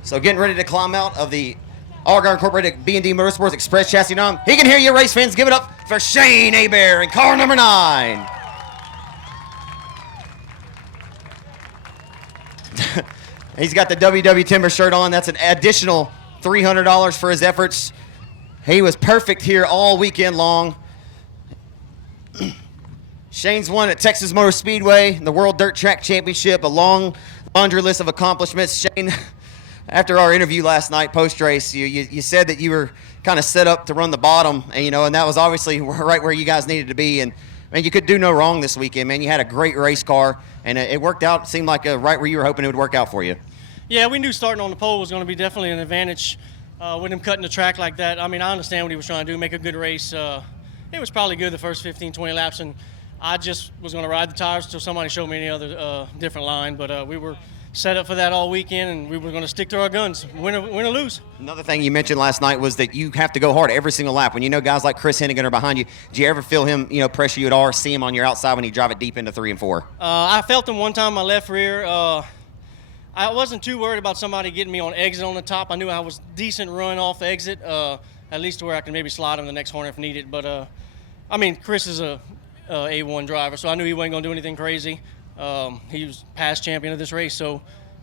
So getting ready to climb out of the Argar Incorporated B&D Motorsports Express chassis nom. He can hear you, race fans. Give it up for Shane Hebert in car number 9. He's got the WW Timber shirt on. That's an additional $300 for his efforts. He was perfect here all weekend long. Shane's won at Texas Motor Speedway, the World Dirt Track Championship, a long laundry list of accomplishments. Shane, after our interview last night post-race, you said that you were kind of set up to run the bottom, and and that was obviously right where you guys needed to be. And man, you could do no wrong this weekend, man. You had a great race car, and it worked out. It seemed like right where you were hoping it would work out for you. Yeah, we knew starting on the pole was going to be definitely an advantage with him cutting the track like that. I mean, I understand what he was trying to do, make a good race. It was probably good the first 15, 20 laps, and I just was going to ride the tires till somebody showed me any other different line. But we were set up for that all weekend, and we were going to stick to our guns, win or lose. Another thing you mentioned last night was that you have to go hard every single lap. When you know guys like Chris Hennigan are behind you, do you ever feel him pressure you at all, or see him on your outside when you drive it deep into 3 and 4? I felt him one time in my left rear. I wasn't too worried about somebody getting me on exit on the top. I knew I was decent run off exit, at least to where I could maybe slide him the next corner if needed. But, I mean, Chris is a A1 driver, so I knew he wasn't going to do anything crazy. He was past champion of this race, so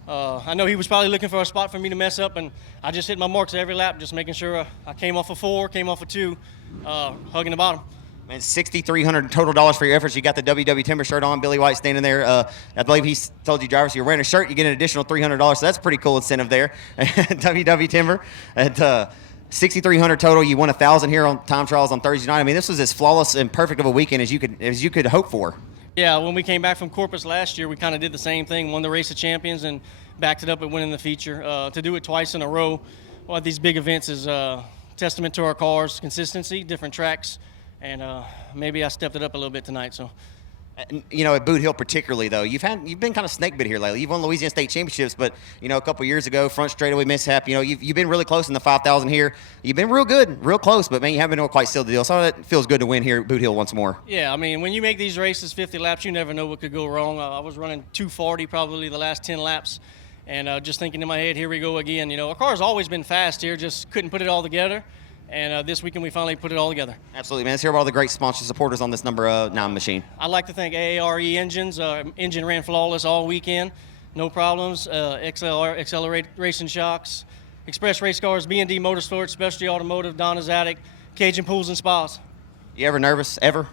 I know he was probably looking for a spot for me to mess up, and I just hit my marks every lap, just making sure I came off of 4, came off of 2, hugging the bottom. Man, $6,300 total dollars for your efforts. You got the WW Timber shirt on. Billy White standing there. I believe he told you, drivers, you're wearing a shirt, you get an additional $300. So that's a pretty cool incentive there. WW Timber at $6,300 total. You won $1,000 here on time trials on Thursday night. I mean, this was as flawless and perfect of a weekend as you could hope for. Yeah, when we came back from Corpus last year, we kind of did the same thing, won the Race of Champions and backed it up at winning the feature. To do it twice in a row at these big events is testament to our cars, consistency, different tracks, and maybe I stepped it up a little bit tonight. So, at Boot Hill particularly, though, you've been kind of snake bit here lately. You've won Louisiana State Championships, but a couple years ago, front straightaway mishap. You've been really close in the 5,000 here. You've been real good, real close, but man, you haven't been able to quite seal the deal. So that feels good to win here at Boot Hill once more. Yeah, I mean, when you make these races 50 laps, you never know what could go wrong. I was running 240 probably the last 10 laps, and just thinking in my head, here we go again. Our car's always been fast here, just couldn't put it all together. And this weekend we finally put it all together. Absolutely, man. Let's hear about all the great sponsor supporters on this number 9 machine. I'd like to thank AARE Engines. Engine ran flawless all weekend. No problems. Accelerate Racing Shocks, Express Race Cars, B&D Motorsports, Specialty Automotive, Donna's Attic, Cajun Pools and Spas. You ever nervous? Ever?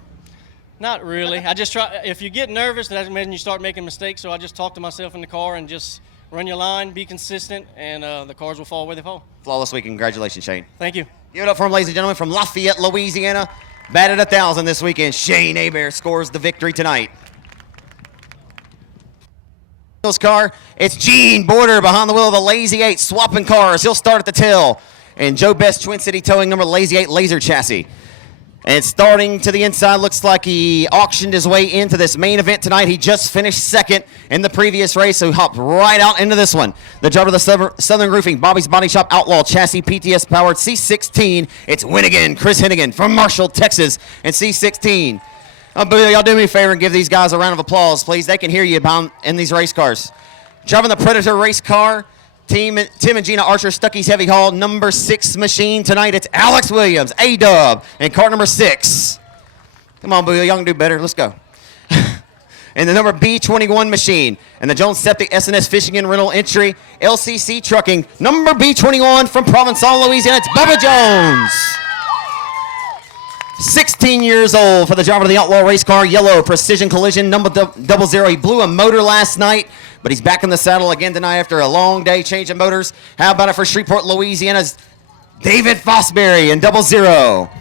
Not really. I just try. If you get nervous, that means you start making mistakes. So I just talk to myself in the car and just run your line, be consistent, and the cars will fall where they fall. Flawless week. Congratulations, Shane. Thank you. Give it up for him, ladies and gentlemen, from Lafayette, Louisiana. Batted 1,000 this weekend. Shane Hebert scores the victory tonight. Car, it's Gene Border behind the wheel of the Lazy 8, swapping cars. He'll start at the tail. And Joe Best, Twin City Towing, number Lazy 8 Laser Chassis. And starting to the inside, looks like he auctioned his way into this main event tonight. He just finished second in the previous race, so he hopped right out into this one. The driver of the Southern Roofing, Bobby's Body Shop Outlaw Chassis, PTS-powered C16. It's Winnigan, Chris Hennigan from Marshall, Texas, and C16. Y'all do me a favor and give these guys a round of applause, please. They can hear you in these race cars. Driving the Predator race car, Tim and Gina Archer, Stuckey's Heavy Haul, number 6 machine tonight. It's Alex Williams, A-Dub, and car number 6. Come on, Boo, y'all can do better. Let's go. And the number B21 machine, and the Jones Septic S&S Fishing and Rental Entry, LCC Trucking, number B21 from Provençal, Louisiana. It's Bubba Jones. 16 years old for the driver of the Outlaw race car, yellow Precision Collision, number 00. He blew a motor last night, but he's back in the saddle again tonight after a long day changing motors. How about it for Shreveport, Louisiana's David Fosbury in 00.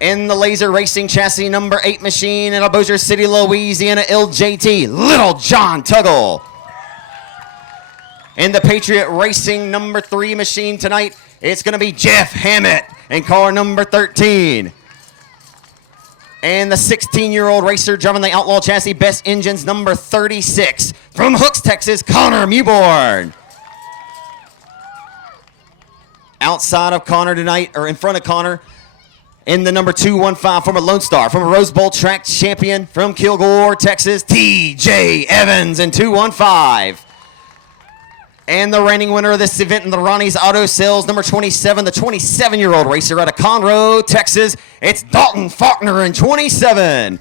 In the Laser Racing Chassis, number 8 machine in Bossier City, Louisiana, LJT, Little John Tuggle. In the Patriot Racing, number 3 machine tonight, it's going to be Jeff Hammett in car number 13. And the 16-year-old racer driving the Outlaw Chassis, Best Engines, number 36. From Hooks, Texas, Connor Mewborn. Outside of Connor tonight, or in front of Connor, in the number 215, former Lone Star, from a Rose Bowl track champion from Kilgore, Texas, T.J. Evans in 215. And the reigning winner of this event in the Ronnie's Auto Sales, number 27, the 27-year-old racer out of Conroe, Texas. It's Dalton Faulkner in 27.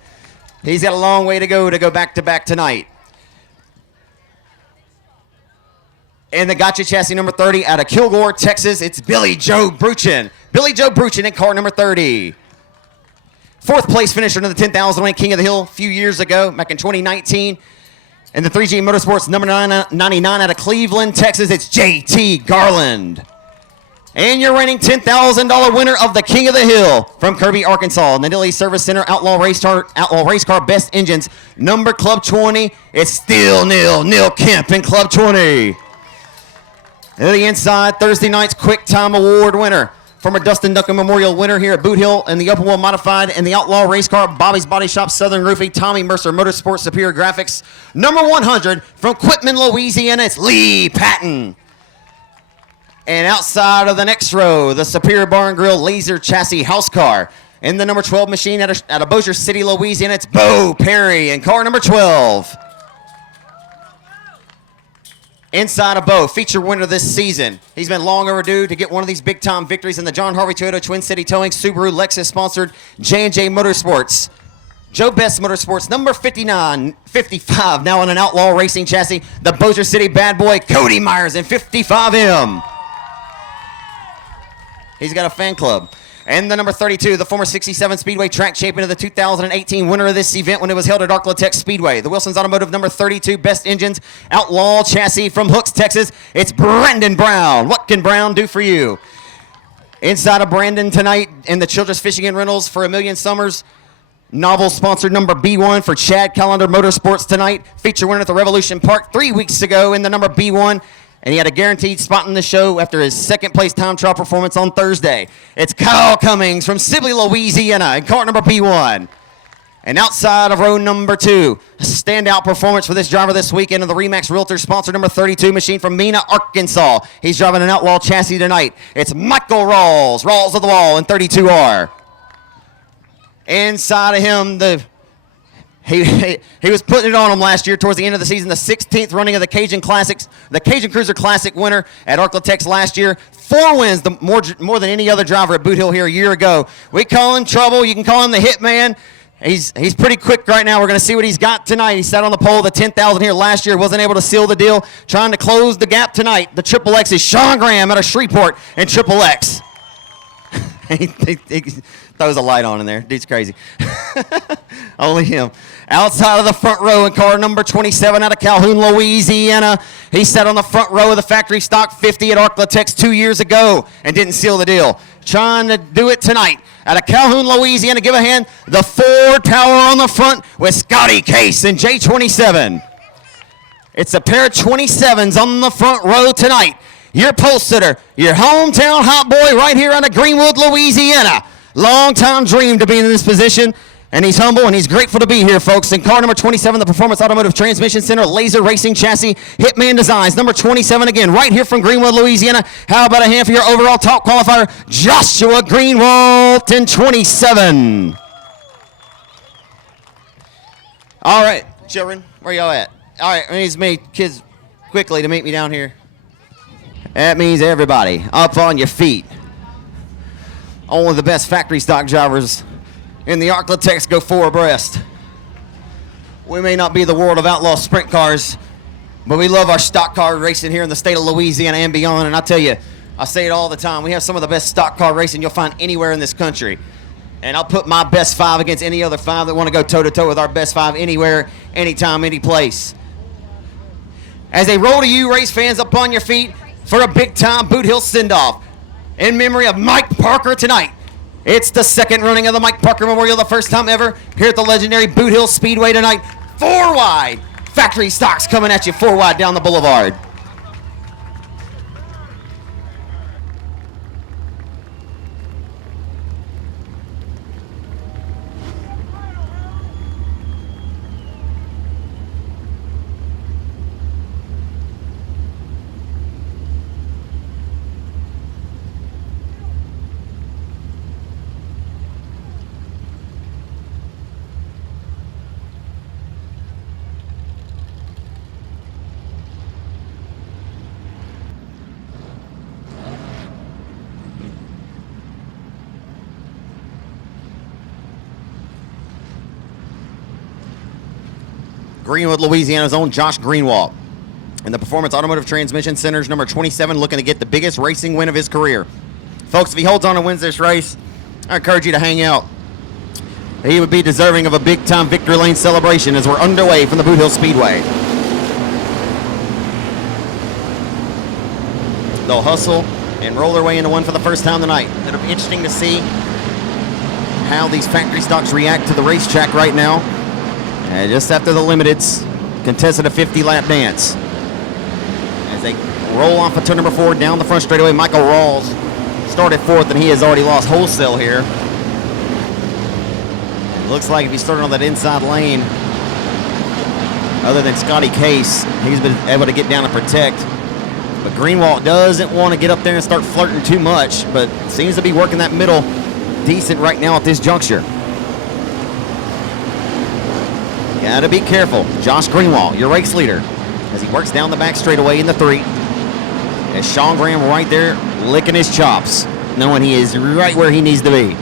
He's got a long way to go back-to-back tonight. And the Gotcha chassis number 30 out of Kilgore, Texas, it's Billy Joe Bruchin. Billy Joe Bruchin in car number 30. Fourth place finisher in the 10,000 weight King of the Hill a few years ago, back in 2019. And the 3G Motorsports number 99 out of Cleveland, Texas, it's JT Garland. And your reigning $10,000 winner of the King of the Hill from Kirby, Arkansas, Nadilli Service Center, Outlaw Race Car Best Engines, number Club 20, it's still Neil Kemp in Club 20. And the inside, Thursday night's Quick Time Award winner, former Dustin Duncan Memorial winner here at Boothill in the Open Wheel Modified and the Outlaw Race Car, Bobby's Body Shop, Southern Roofing, Tommy Mercer Motorsports, Superior Graphics. Number 100 from Quitman, Louisiana, it's Lee Patton. And outside of the next row, the Superior Bar and Grill Laser Chassis House Car. In the number 12 machine out of Bossier City, Louisiana, it's Bo Perry in car number 12. Inside of Bo, feature winner this season. He's been long overdue to get one of these big-time victories in the John Harvey Toyota Twin City Towing Subaru Lexus-sponsored J&J Motorsports. Joe Best Motorsports, number 55, now on an Outlaw Racing chassis, the Bossier City bad boy, Cody Myers in 55M. He's got a fan club. And the number 32, the former 67 Speedway track champion of the 2018 winner of this event when it was held at Arklatex Speedway. The Wilson's Automotive number 32, Best Engines, Outlaw Chassis from Hooks, Texas. It's Brandon Brown. What can Brown do for you? Inside of Brandon tonight in the Children's Fishing and Rentals for A Million Summers. Novel sponsored number B1 for Chad Callender Motorsports tonight. Feature winner at the Revolution Park 3 weeks ago in the number B1. And he had a guaranteed spot in the show after his second place time trial performance on Thursday. It's Kyle Cummings from Sibley, Louisiana in car number B1. And outside of row number 2, a standout performance for this driver this weekend of the Remax Realtor sponsor number 32 machine from Mena, Arkansas. He's driving an Outlaw chassis tonight. It's Michael Rawls of the Wall in 32R. Inside of him, He was putting it on him last year towards the end of the season, the 16th running of the Cajun Classics, the Cajun Cruiser Classic winner at Arklatex last year. 4 wins, more than any other driver at Boothill here a year ago. We call him Trouble. You can call him the Hitman. He's pretty quick right now. We're going to see what he's got tonight. He sat on the pole, the 10,000 here last year, wasn't able to seal the deal. Trying to close the gap tonight. The Triple X is Sean Graham out of Shreveport and Triple X. He throws a light on in there. Dude's crazy. Only him. Outside of the front row in car number 27 out of Calhoun, Louisiana. He sat on the front row of the factory stock 50 at Arklatex 2 years ago and didn't seal the deal. Trying to do it tonight out of Calhoun, Louisiana. Give a hand. The Ford Tower on the front with Scotty Case and J27. It's a pair of 27s on the front row tonight. Your pole sitter, your hometown hot boy right here out of Greenwood, Louisiana. Long time dream to be in this position. And he's humble and he's grateful to be here, folks. In car number 27, the Performance Automotive Transmission Center Laser Racing Chassis, Hitman Designs, number 27 again, right here from Greenwood, Louisiana. How about a hand for your overall top qualifier, Joshua Greenwald in 27. All right, children, where y'all at? All right, I need me kids quickly to meet me down here. That means everybody up on your feet. Only the best factory stock drivers in the Arklatex go 4 abreast. We may not be the world of outlaw sprint cars, but we love our stock car racing here in the state of Louisiana and beyond. And I tell you, I say it all the time, we have some of the best stock car racing you'll find anywhere in this country. And I'll put my best 5 against any other 5 that want to go toe-to-toe with our best 5 anywhere, anytime, any place. As they roll to you, race fans, up on your feet for a big-time Boothill send-off in memory of Mike Parker tonight. It's the second running of the Mike Parker Memorial, the first time ever here at the legendary Boothill Speedway tonight. 4 wide. Factory stocks coming at you 4 wide down the boulevard. Greenwood, Louisiana's own Josh Greenwald. And the Performance Automotive Transmission Center's number 27, looking to get the biggest racing win of his career. Folks, if he holds on and wins this race, I encourage you to hang out. He would be deserving of a big-time victory lane celebration as we're underway from the Boothill Speedway. They'll hustle and roll their way into one for the first time tonight. It'll be interesting to see how these factory stocks react to the racetrack right now. And just after the limiteds, contested a 50-lap dance. As they roll off of turn number 4 down the front straightaway, Michael Rawls started 4th, and he has already lost wholesale here. It looks like if he started on that inside lane, other than Scotty Case, he's been able to get down and protect. But Greenwald doesn't want to get up there and start flirting too much, but seems to be working that middle decent right now at this juncture. Gotta be careful. Josh Greenwald, your race leader, as he works down the back straightaway in the 3. As Sean Graham right there licking his chops, knowing he is right where he needs to be.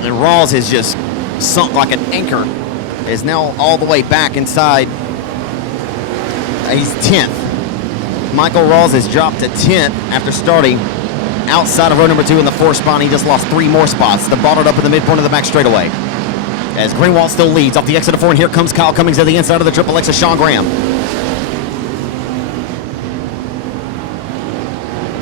And Rawls has just sunk like an anchor, is now all the way back inside. He's 10th. Michael Rawls has dropped to 10th after starting outside of row number 2 in the 4th spot. He just lost 3 more spots. They're bottled up in the midpoint of the back straightaway. As Greenwald still leads off the exit of 4, and here comes Kyle Cummings to the inside of the Triple X of Sean Graham.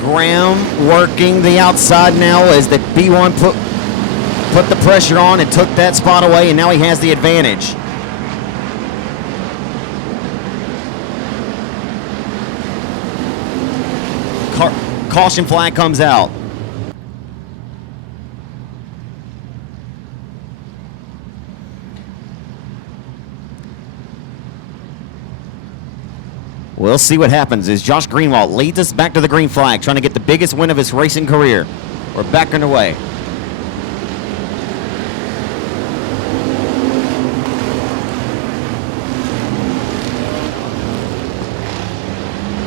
Graham working the outside now as the B1 put the pressure on and took that spot away, and now he has the advantage. Caution flag comes out. We'll see what happens as Josh Greenwald leads us back to the green flag, trying to get the biggest win of his racing career. We're back underway.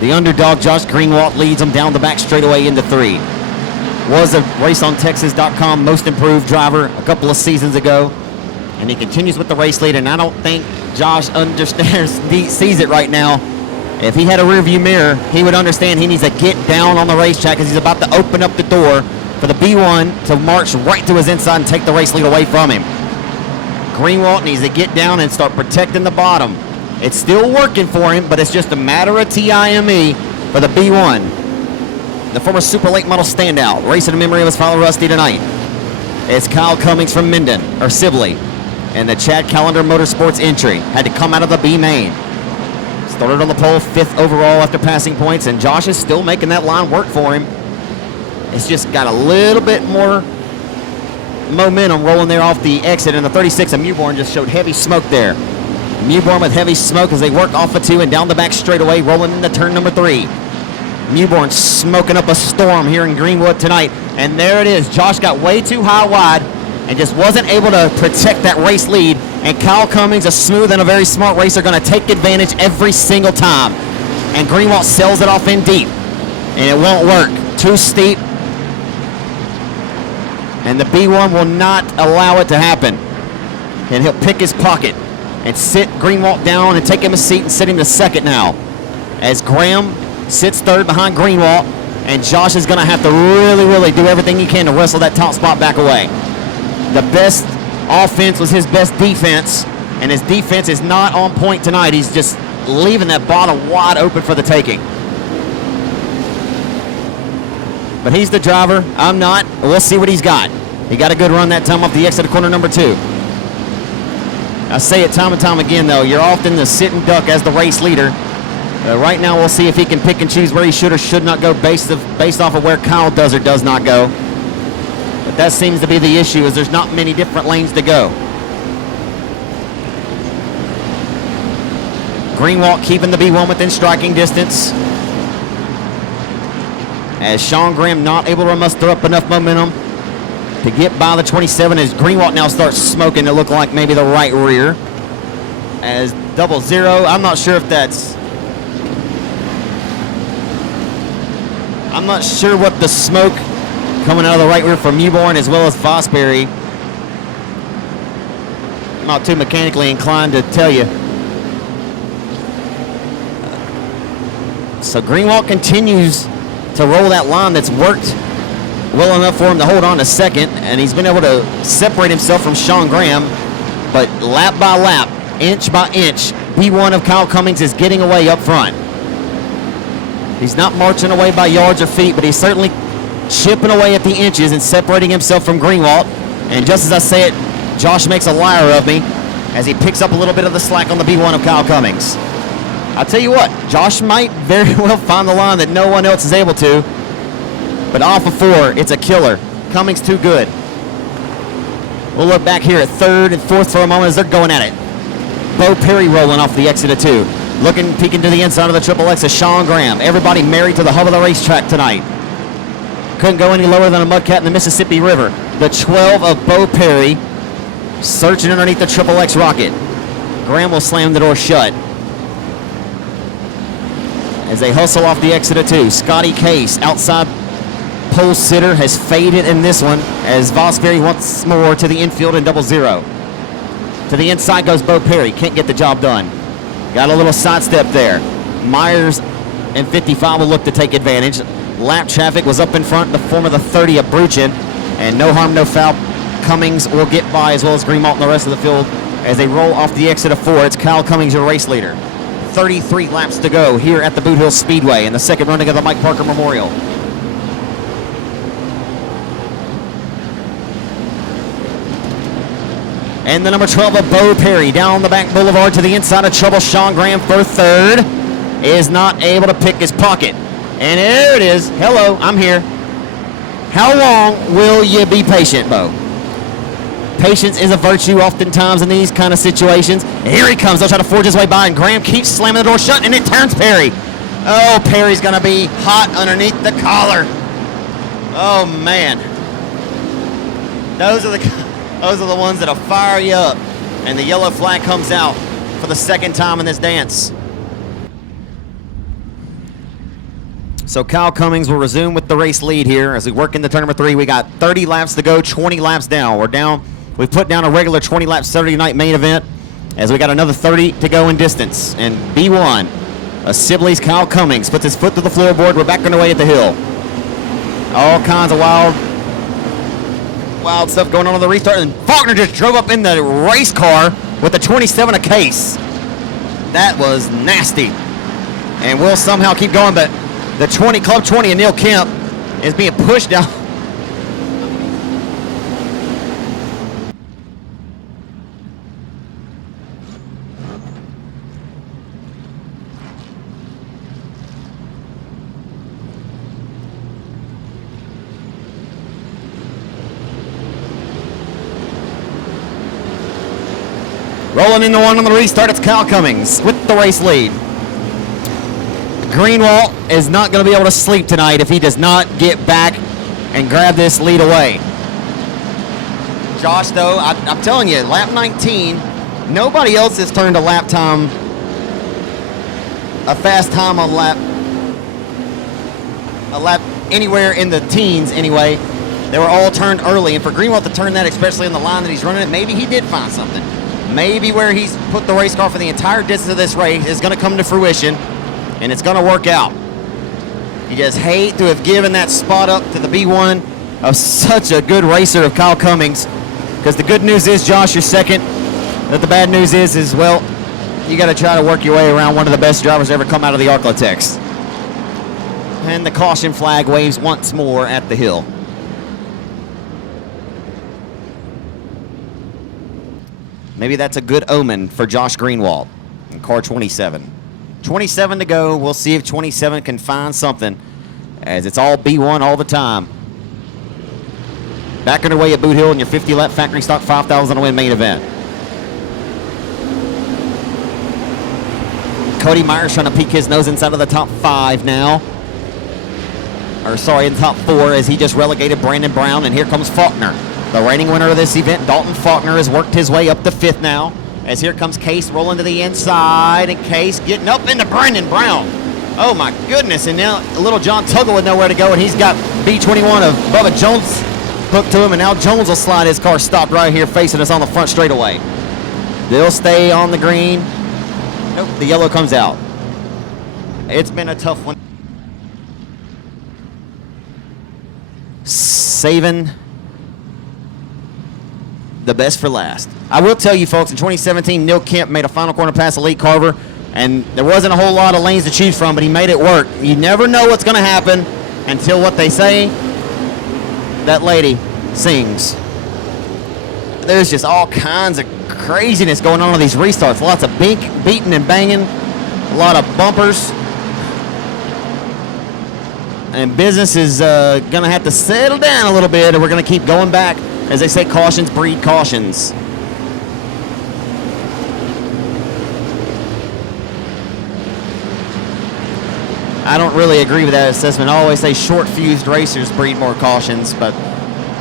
The underdog, Josh Greenwald, leads him down the back straightaway into 3. Was a RaceOnTexas.com most improved driver a couple of seasons ago, and he continues with the race lead, and I don't think Josh understands, sees it right now. If he had a rearview mirror, he would understand he needs to get down on the racetrack because he's about to open up the door for the B1 to march right to his inside and take the race lead away from him. Greenwald needs to get down and start protecting the bottom. It's still working for him, but it's just a matter of TIME for the B1. The former Super Late Model standout, racing in memory of his father Rusty tonight. It's Kyle Cummings from Minden, or Sibley, and the Chad Callender Motorsports entry. Had to come out of the B main. Started on the pole, 5th overall after passing points, and Josh is still making that line work for him. It's just got a little bit more momentum rolling there off the exit, and the 36 of Mewborn just showed heavy smoke there. Mewborn with heavy smoke as they work off of 2 and down the back straightaway, rolling into turn number 3. Mewborn smoking up a storm here in Greenwood tonight, and there it is. Josh got way too high wide and just wasn't able to protect that race lead, and Kyle Cummings, a smooth and a very smart racer, going to take advantage every single time. And Greenwald sells it off in deep, and it won't work. Too steep, and the B1 will not allow it to happen. And he'll pick his pocket and sit Greenwald down and take him a seat and sit him to 2nd now. As Graham sits 3rd behind Greenwald, and Josh is going to have to really do everything he can to wrestle that top spot back away. The best offense was his best defense, and his defense is not on point tonight. He's just leaving that bottom wide open for the taking. But he's the driver. I'm not. We'll see what he's got. He got a good run that time off the exit of corner number 2. I say it time and time again, though, you're often the sit and duck as the race leader. Right now, we'll see if he can pick and choose where he should or should not go based off of where Kyle does or does not go. But that seems to be the issue, is there's not many different lanes to go. Greenwald keeping the B1 within striking distance. As Sean Graham not able to muster up enough momentum to get by the 27, as Greenwald now starts smoking to look like maybe the right rear. As 00, I'm not sure if that's... I'm not sure what the smoke coming out of the right rear from Mewborn as well as Fosbury. I'm not too mechanically inclined to tell you. So Greenwald continues to roll that line that's worked well enough for him to hold on to second, and he's been able to separate himself from Sean Graham. But lap by lap, inch by inch, B1 of Kyle Cummings is getting away up front. He's not marching away by yards or feet, but he's certainly chipping away at the inches and separating himself from Greenwald. And just as I say it, Josh makes a liar of me as he picks up a little bit of the slack on the B1 of Kyle Cummings. I'll tell you what, Josh might very well find the line that no one else is able to, but off of 4, it's a killer. Cummings too good. We'll look back here at 3rd and 4th for a moment as they're going at it. Bo Perry rolling off the exit of 2. Looking, peeking to the inside of the Triple X is Sean Graham. Everybody married to the hub of the racetrack tonight. Couldn't go any lower than a mudcat in the Mississippi River. The 12 of Bo Perry searching underneath the Triple X rocket. Graham will slam the door shut as they hustle off the exit of 2. Scotty Case, outside pole sitter, has faded in this one as Vosberry once more to the infield in 00. To the inside goes Bo Perry. Can't get the job done. Got a little sidestep there. Myers and 55 will look to take advantage. Lap traffic was up in front in the form of the 30 of Bruchin, and no harm, no foul. Cummings will get by, as well as Greenwald and the rest of the field as they roll off the exit of 4. It's Kyle Cummings, your race leader. 33 laps to go here at the Boothill Speedway in the second running of the Mike Parker Memorial. And the number 12 of Bo Perry down the back boulevard to the inside of trouble. Sean Graham for 3rd is not able to pick his pocket. And there it is. Hello, I'm here. How long will you be patient, Bo? Patience is a virtue oftentimes in these kind of situations. Here he comes. They'll try to forge his way by, and Graham keeps slamming the door shut, and it turns Perry. Oh, Perry's going to be hot underneath the collar. Oh, man. Those are the ones that'll fire you up. And the yellow flag comes out for the second time in this dance. So Kyle Cummings will resume with the race lead here as we work into turn number 3. We got 30 laps to go, 20 laps down. We've put down a regular 20-lap Saturday night main event as we got another 30 to go in distance. And B1, a Sibley's Kyle Cummings puts his foot to the floorboard. We're back underway at the hill. All kinds of wild stuff going on the restart. And Faulkner just drove up in the race car with the 27 a case. That was nasty. And we'll somehow keep going, but the Club 20 and Neil Kemp is being pushed down. Rolling into 1 on the restart, it's Kyle Cummings with the race lead. Greenwald is not going to be able to sleep tonight if he does not get back and grab this lead away. Josh, though, I'm telling you, lap 19, nobody else has turned a fast time on a lap anywhere in the teens anyway. They were all turned early, and for Greenwald to turn that, especially in the line that he's running it, maybe he did find something. Maybe where he's put the race car for the entire distance of this race is going to come to fruition, and it's going to work out. You just hate to have given that spot up to the B1 of such a good racer of Kyle Cummings, because the good news is, Josh, you're second. But the bad news is, well, you got to try to work your way around one of the best drivers to ever come out of the Arklatex. And the caution flag waves once more at the hill. Maybe that's a good omen for Josh Greenwald in car 27. 27 to go. We'll see if 27 can find something, as it's all B1 all the time. Back underway at Boot Hill in your 50-lap factory stock 5,000 to win main event. Cody Myers trying to peek his nose inside of the top 5 now. In the top 4, as he just relegated Brandon Brown, and here comes Faulkner. The reigning winner of this event, Dalton Faulkner, has worked his way up to 5th now, as here comes Case rolling to the inside, and Case getting up into Brandon Brown. Oh my goodness, and now little John Tuggle with nowhere to go, and he's got B21 of Bubba Jones hooked to him, and now Jones will slide his car stopped right here facing us on the front straightaway. They'll stay on the green. Nope, the yellow comes out. It's been a tough one. Saving the best for last. I will tell you, folks, in 2017, Neil Kemp made a final corner pass to Lee Carver, and there wasn't a whole lot of lanes to choose from, but he made it work. You never know what's going to happen until what they say, that lady sings. There's just all kinds of craziness going on these restarts. Lots of beating and banging, a lot of bumpers. And business is going to have to settle down a little bit, and we're going to keep going back. As they say, cautions breed cautions. I don't really agree with that assessment. I always say short-fused racers breed more cautions, but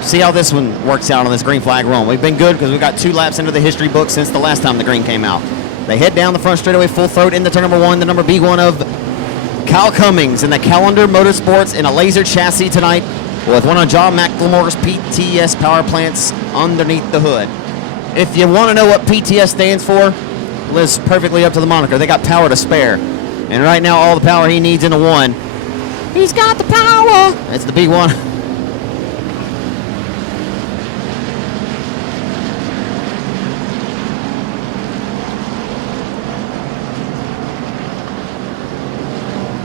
see how this one works out on this green flag run. We've been good because we've got 2 laps into the history book since the last time the green came out. They head down the front straightaway full throat into turn number 1, the number B1 of Kyle Cummings in the Calendar Motorsports in a laser chassis tonight with one of John McLemore's PTS power plants underneath the hood. If you want to know what PTS stands for, lives perfectly up to the moniker. They got power to spare. And right now, all the power he needs into one. He's got the power. It's the B1.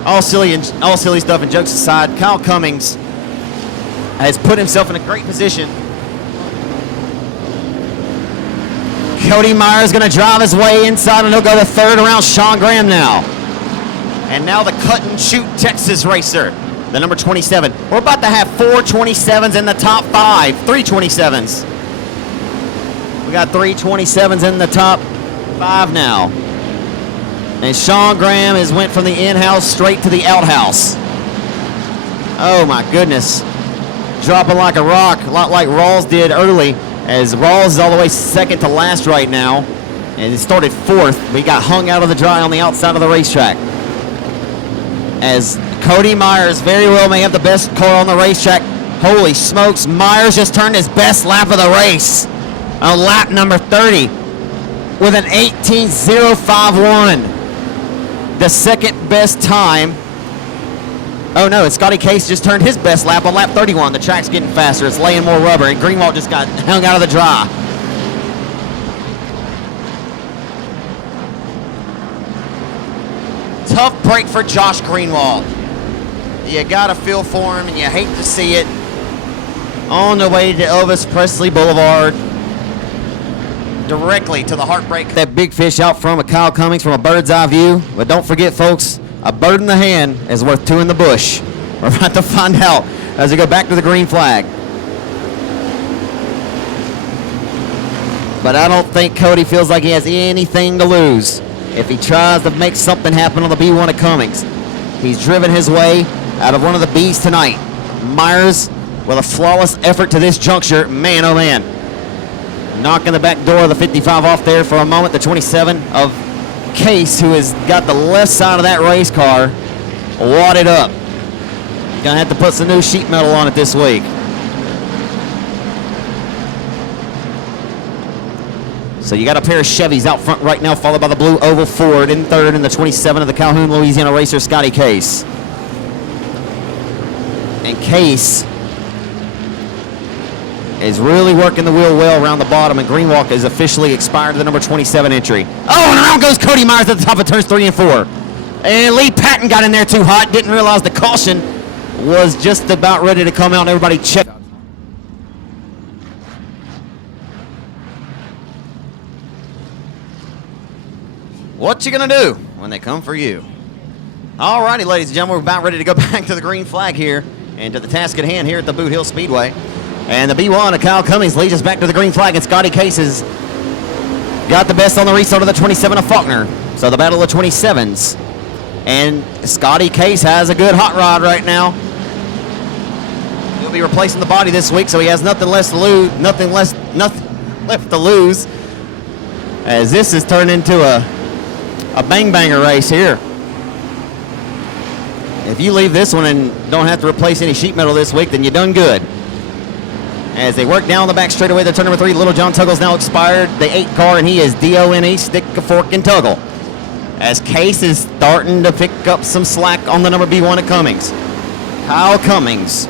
All silly stuff and jokes aside, Kyle Cummings has put himself in a great position. Cody Myers going to drive his way inside, and he'll go to third around Sean Graham now. And now the cut and shoot Texas racer, the number 27. We're about to have 4 27s in the top 5. 3 27s. We got 3 27s in the top 5 now. And Sean Graham has went from the in-house straight to the outhouse. Oh my goodness. Dropping like a rock, a lot like Rawls did early, as Rawls is all the way second to last right now. And it started 4th, but he got hung out of the dry on the outside of the racetrack. As Cody Myers very well may have the best car on the racetrack. Holy smokes, Myers just turned his best lap of the race on lap number 30 with an 18.051. The second best time. Oh no, it's Scotty Case just turned his best lap on lap 31. The track's getting faster, it's laying more rubber, and Greenwood just got hung out of the dry. Tough break for Josh Greenwood. You gotta feel for him, and you hate to see it. On the way to Elvis Presley Boulevard, directly to the heartbreak. That big fish out front of Kyle Cummings from a bird's eye view. But don't forget, folks, a bird in the hand is worth 2 in the bush. We're about to find out as we go back to the green flag. But I don't think Cody feels like he has anything to lose if he tries to make something happen on the B1 of Cummings. He's driven his way out of one of the Bs tonight. Myers with a flawless effort to this juncture. Man, oh man. Knocking the back door of the 55 off there for a moment. The 27 of Case, who has got the left side of that race car wadded up. Gonna have to put some new sheet metal on it this week. So you got a pair of Chevys out front right now, followed by the blue oval Ford in third, and the 27 of the Calhoun, Louisiana racer, Scotty Case. And Case is really working the wheel well around the bottom, and Greenwalk is officially expired to the number 27 entry. Oh, and around goes Cody Myers at the top of turns 3 and 4. And Lee Patton got in there too hot, didn't realize the caution was just about ready to come out, and everybody checked. What you gonna do when they come for you? Alrighty, ladies and gentlemen, we're about ready to go back to the green flag here and to the task at hand here at the Boothill Speedway. And the B1 of Kyle Cummings leads us back to the green flag, and Scotty Case has got the best on the restart of the 27 of Faulkner. So the battle of 27s. And Scotty Case has a good hot rod right now. He'll be replacing the body this week, so he has nothing left to lose. As this has turned into a bang-banger race here. If you leave this one and don't have to replace any sheet metal this week, then you're done good. As they work down the back straightaway, the turn number 3, Little John Tuggle's now expired. The 8 car, and he is DONE, stick, a fork, and tuggle. as Case is starting to pick up some slack on the number B1 at Cummings. Kyle Cummings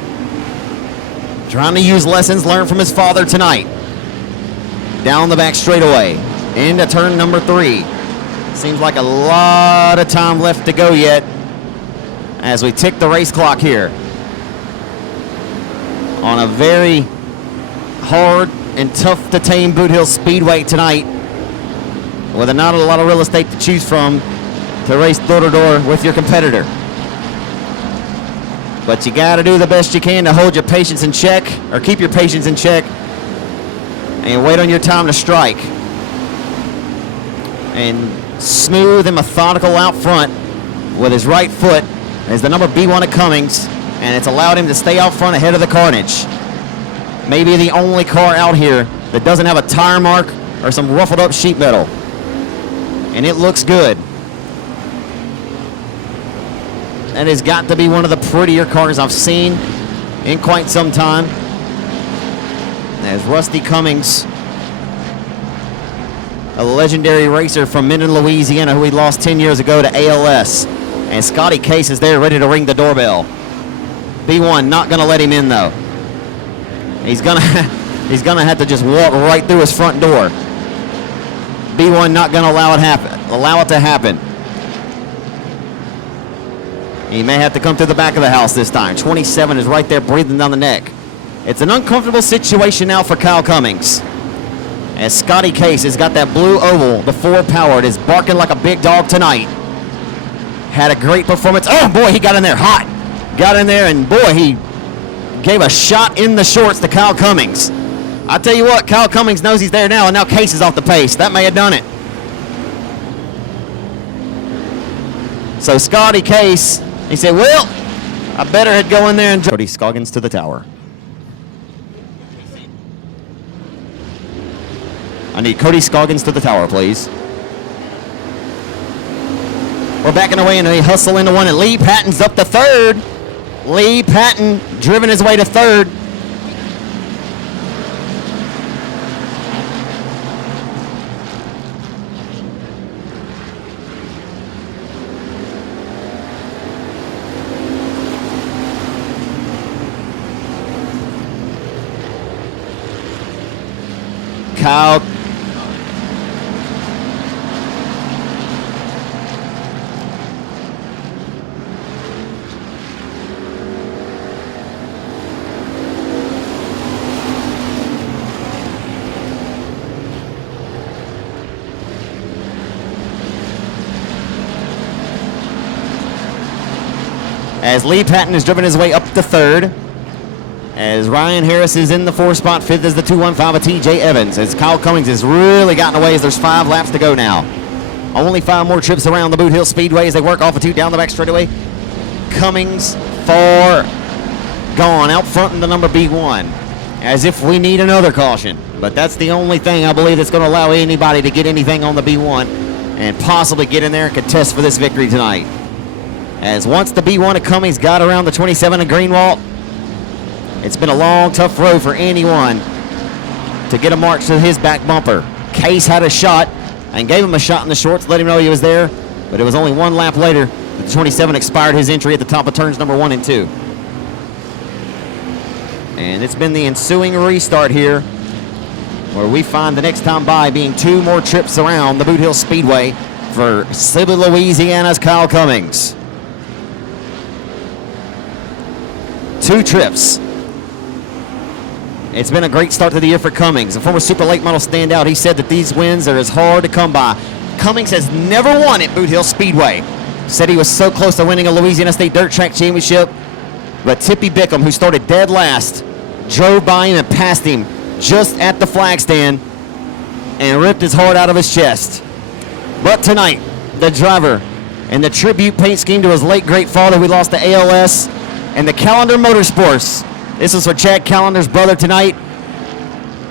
trying to use lessons learned from his father tonight. Down the back straightaway into turn number 3. Seems like a lot of time left to go yet as we tick the race clock here on a very hard and tough to tame Boothill Speedway tonight, with not a lot of real estate to choose from to race door to door with your competitor. But you got to do the best you can to hold your patience in check, or keep your patience in check, and wait on your time to strike. And smooth and methodical out front with his right foot is the number B1 at Cummings, and it's allowed him to stay out front ahead of the Carnage. Maybe the only car out here that doesn't have a tire mark or some ruffled up sheet metal. And it looks good. That has got to be one of the prettier cars I've seen in quite some time. As Rusty Cummings, a legendary racer from Minden, Louisiana, who we lost 10 years ago to ALS. And Scotty Case is there ready to ring the doorbell. B1 not going to let him in though. He's gonna have to just walk right through his front door. B1 not gonna allow it to happen. He may have to come through the back of the house this time. 27 is right there breathing down the neck. It's an uncomfortable situation now for Kyle Cummings, as Scotty Case has got that blue oval, the 4-powered, is barking like a big dog tonight. Had a great performance. Oh boy, he got in there hot. Got in there, and boy, he gave a shot in the shorts to Kyle Cummings. I tell you what, Kyle Cummings knows he's there now, and now Case is off the pace. That may have done it. So Scotty Case, he said, well, I better had go in there and... Cody Scoggins to the tower. I need Cody Scoggins to the tower, please. We're backing away, and they hustle into one, and Lee Patton's up to third. Lee Patton driven his way to third. Kyle as Lee Patton has driven his way up to third, as Ryan Harris is in the 4 spot. Fifth is the 215 of TJ Evans, as Kyle Cummings has really gotten away as there's 5 laps to go now. Only 5 more trips around the Boothill Speedway as they work off of 2 down the back straightaway. Cummings far gone out front in the number B1, as if we need another caution. But that's the only thing I believe that's going to allow anybody to get anything on the B1 and possibly get in there and contest for this victory tonight. As once the B1 of Cummings got around the 27 of Greenwood, it's been a long, tough road for anyone to get a march to his back bumper. Case had a shot and gave him a shot in the shorts, let him know he was there, but it was only 1 lap later that the 27 expired his entry at the top of turns number 1 and 2. And it's been the ensuing restart here, where we find the next time by being 2 more trips around the Boothill Speedway for Sibley, Louisiana's Kyle Cummings. 2 trips. It's been a great start to the year for Cummings. A former Super Late Model standout, he said that these wins are as hard to come by. Cummings has never won at Boothill Speedway. Said he was so close to winning a Louisiana State Dirt Track Championship, but Tippy Bickham, who started dead last, drove by him and passed him just at the flag stand and ripped his heart out of his chest. But tonight, the driver and the tribute paint scheme to his late great father, we lost to ALS, and the Callender Motorsports. This is for Chad Callender's brother tonight.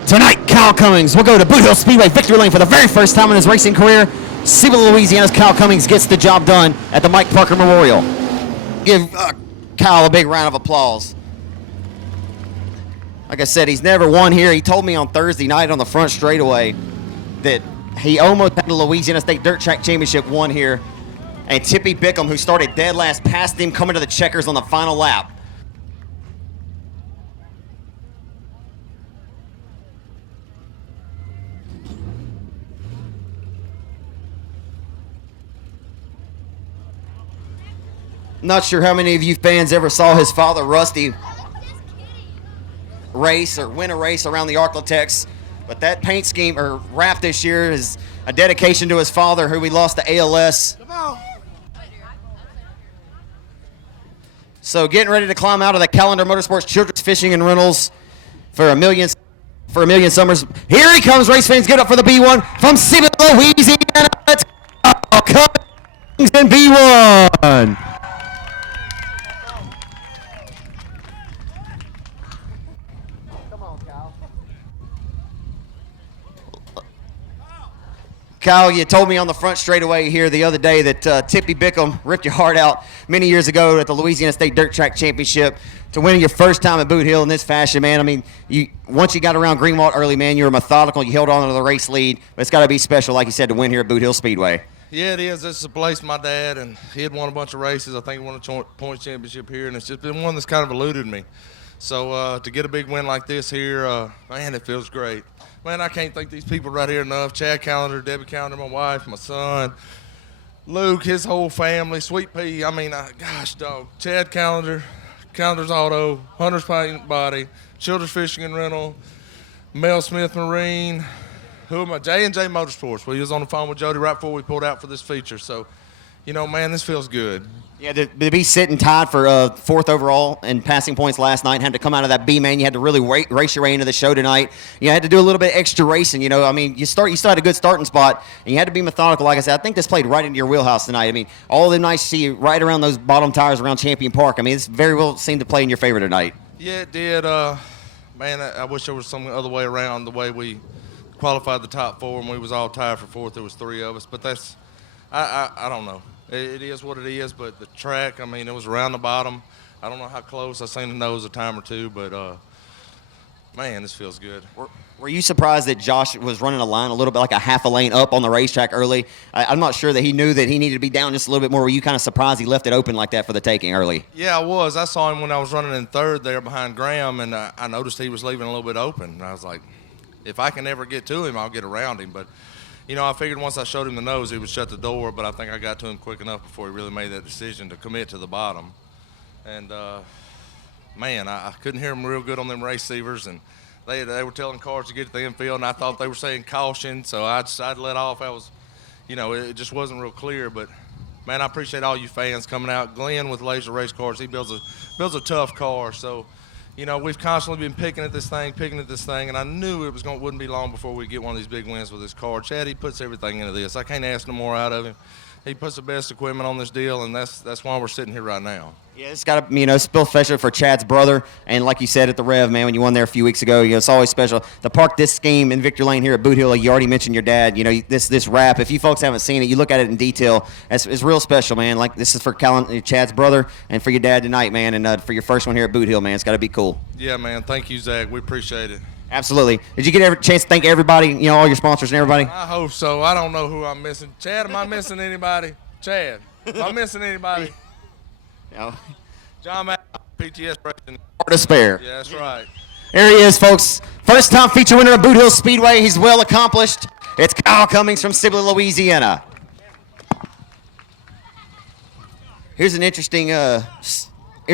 Tonight, Kyle Cummings will go to Boothill Speedway victory lane for the very first time in his racing career. Sibley, Louisiana's Kyle Cummings gets the job done at the Mike Parker Memorial. Give Kyle a big round of applause. Like I said, he's never won here. He told me on Thursday night on the front straightaway that He almost had the Louisiana State Dirt Track Championship won here. And Tippy Bickham, who started dead last, passed him coming to the checkers on the final lap. Not sure how many of you fans ever saw his father, Rusty, race or win a race around the Arklatex, but that paint scheme or wrap this year is a dedication to his father, who we lost to ALS. Come on. So getting ready to climb out of the Calendar Motorsports Children's Fishing and Rentals for a million summers. Here he comes, race fans. Get up for the B1 from Sibley, Louisiana. Cummings in B1. Kyle, you told me on the front straightaway here the other day that Tippy Bickham ripped your heart out many years ago at the Louisiana State Dirt Track Championship to win your first time at Boothill in this fashion, man. I mean, once you got around Greenwood early, man, you were methodical. You held on to the race lead. But it's got to be special, like you said, to win here at Boothill Speedway. Yeah, it is. This is a place my dad, and he had won a bunch of races. I think he won a points championship here, and it's just been one that's kind of eluded me. So to get a big win like this here, man, it feels great. Man, I can't thank these people right here enough. Chad Callender, Debbie Callender, my wife, my son, Luke, his whole family, Sweet Pea. I mean, gosh, dog. Chad Callender, Callender's Auto, Hunter's Paint Body, Children's Fishing and Rental, Mel Smith Marine, J&J Motorsports. We was on the phone with Jody right before we pulled out for this feature. So, you know, man, this feels good. Yeah, to be sitting tied for fourth overall in passing points last night, and had to come out of that B, man. You had to really race your way into the show tonight. You had to do a little bit extra racing. You know, I mean, you still had a good starting spot, and you had to be methodical. Like I said, I think this played right into your wheelhouse tonight. I mean, all of them nice to see you right around those bottom tires around Champion Park. I mean, this very well seemed to play in your favor tonight. Yeah, it did. Man, I wish there was some other way around the way we qualified the top four, and we was all tied for fourth. There was three of us, but that's I don't know. It is what it is, but the track, I mean, it was around the bottom. I don't know how close. I seen the nose a time or two, but, man, this feels good. Were you surprised that Josh was running a line a little bit like a half a lane up on the racetrack early? I'm not sure that he knew that he needed to be down just a little bit more. Were you kind of surprised he left it open like that for the taking early? Yeah, I was. I saw him when I was running in third there behind Graham, and I noticed he was leaving a little bit open. And I was like, if I can ever get to him, I'll get around him. But you know, I figured once I showed him the nose, he would shut the door, but I think I got to him quick enough before he really made that decision to commit to the bottom. And, man, I couldn't hear him real good on them race receivers, and they were telling cars to get to the infield, and I thought they were saying caution, so I decided to let off. I was, you know, it just wasn't real clear, but, man, I appreciate all you fans coming out. Glenn with Laser Race Cars, he builds a tough car, so you know, we've constantly been picking at this thing, and I knew it wouldn't be long before we get one of these big wins with this car. Chad, he puts everything into this. I can't ask no more out of him. He puts the best equipment on this deal, and that's why we're sitting here right now. Yeah, it's got to, you know, still special for Chad's brother, and like you said at the Rev, man, when you won there a few weeks ago, you know, it's always special. To park this scheme in Victor Lane here at Boothill, like you already mentioned your dad, you know, this wrap, if you folks haven't seen it, you look at it in detail, it's real special, man. Like, this is for Chad's brother and for your dad tonight, man, and for your first one here at Boothill, man. It's got to be cool. Yeah, man. Thank you, Zach. We appreciate it. Absolutely. Did you get a chance to thank everybody, you know, all your sponsors and everybody? I hope so. I don't know who I'm missing. Chad, am I missing anybody? Chad, am I missing anybody? No. John Mack, PTS Racing. Heart to spare. Yeah, that's right. There he is, folks. First time feature winner of Boothill Speedway. He's well accomplished. It's Kyle Cummings from Sibley, Louisiana. Here's an interesting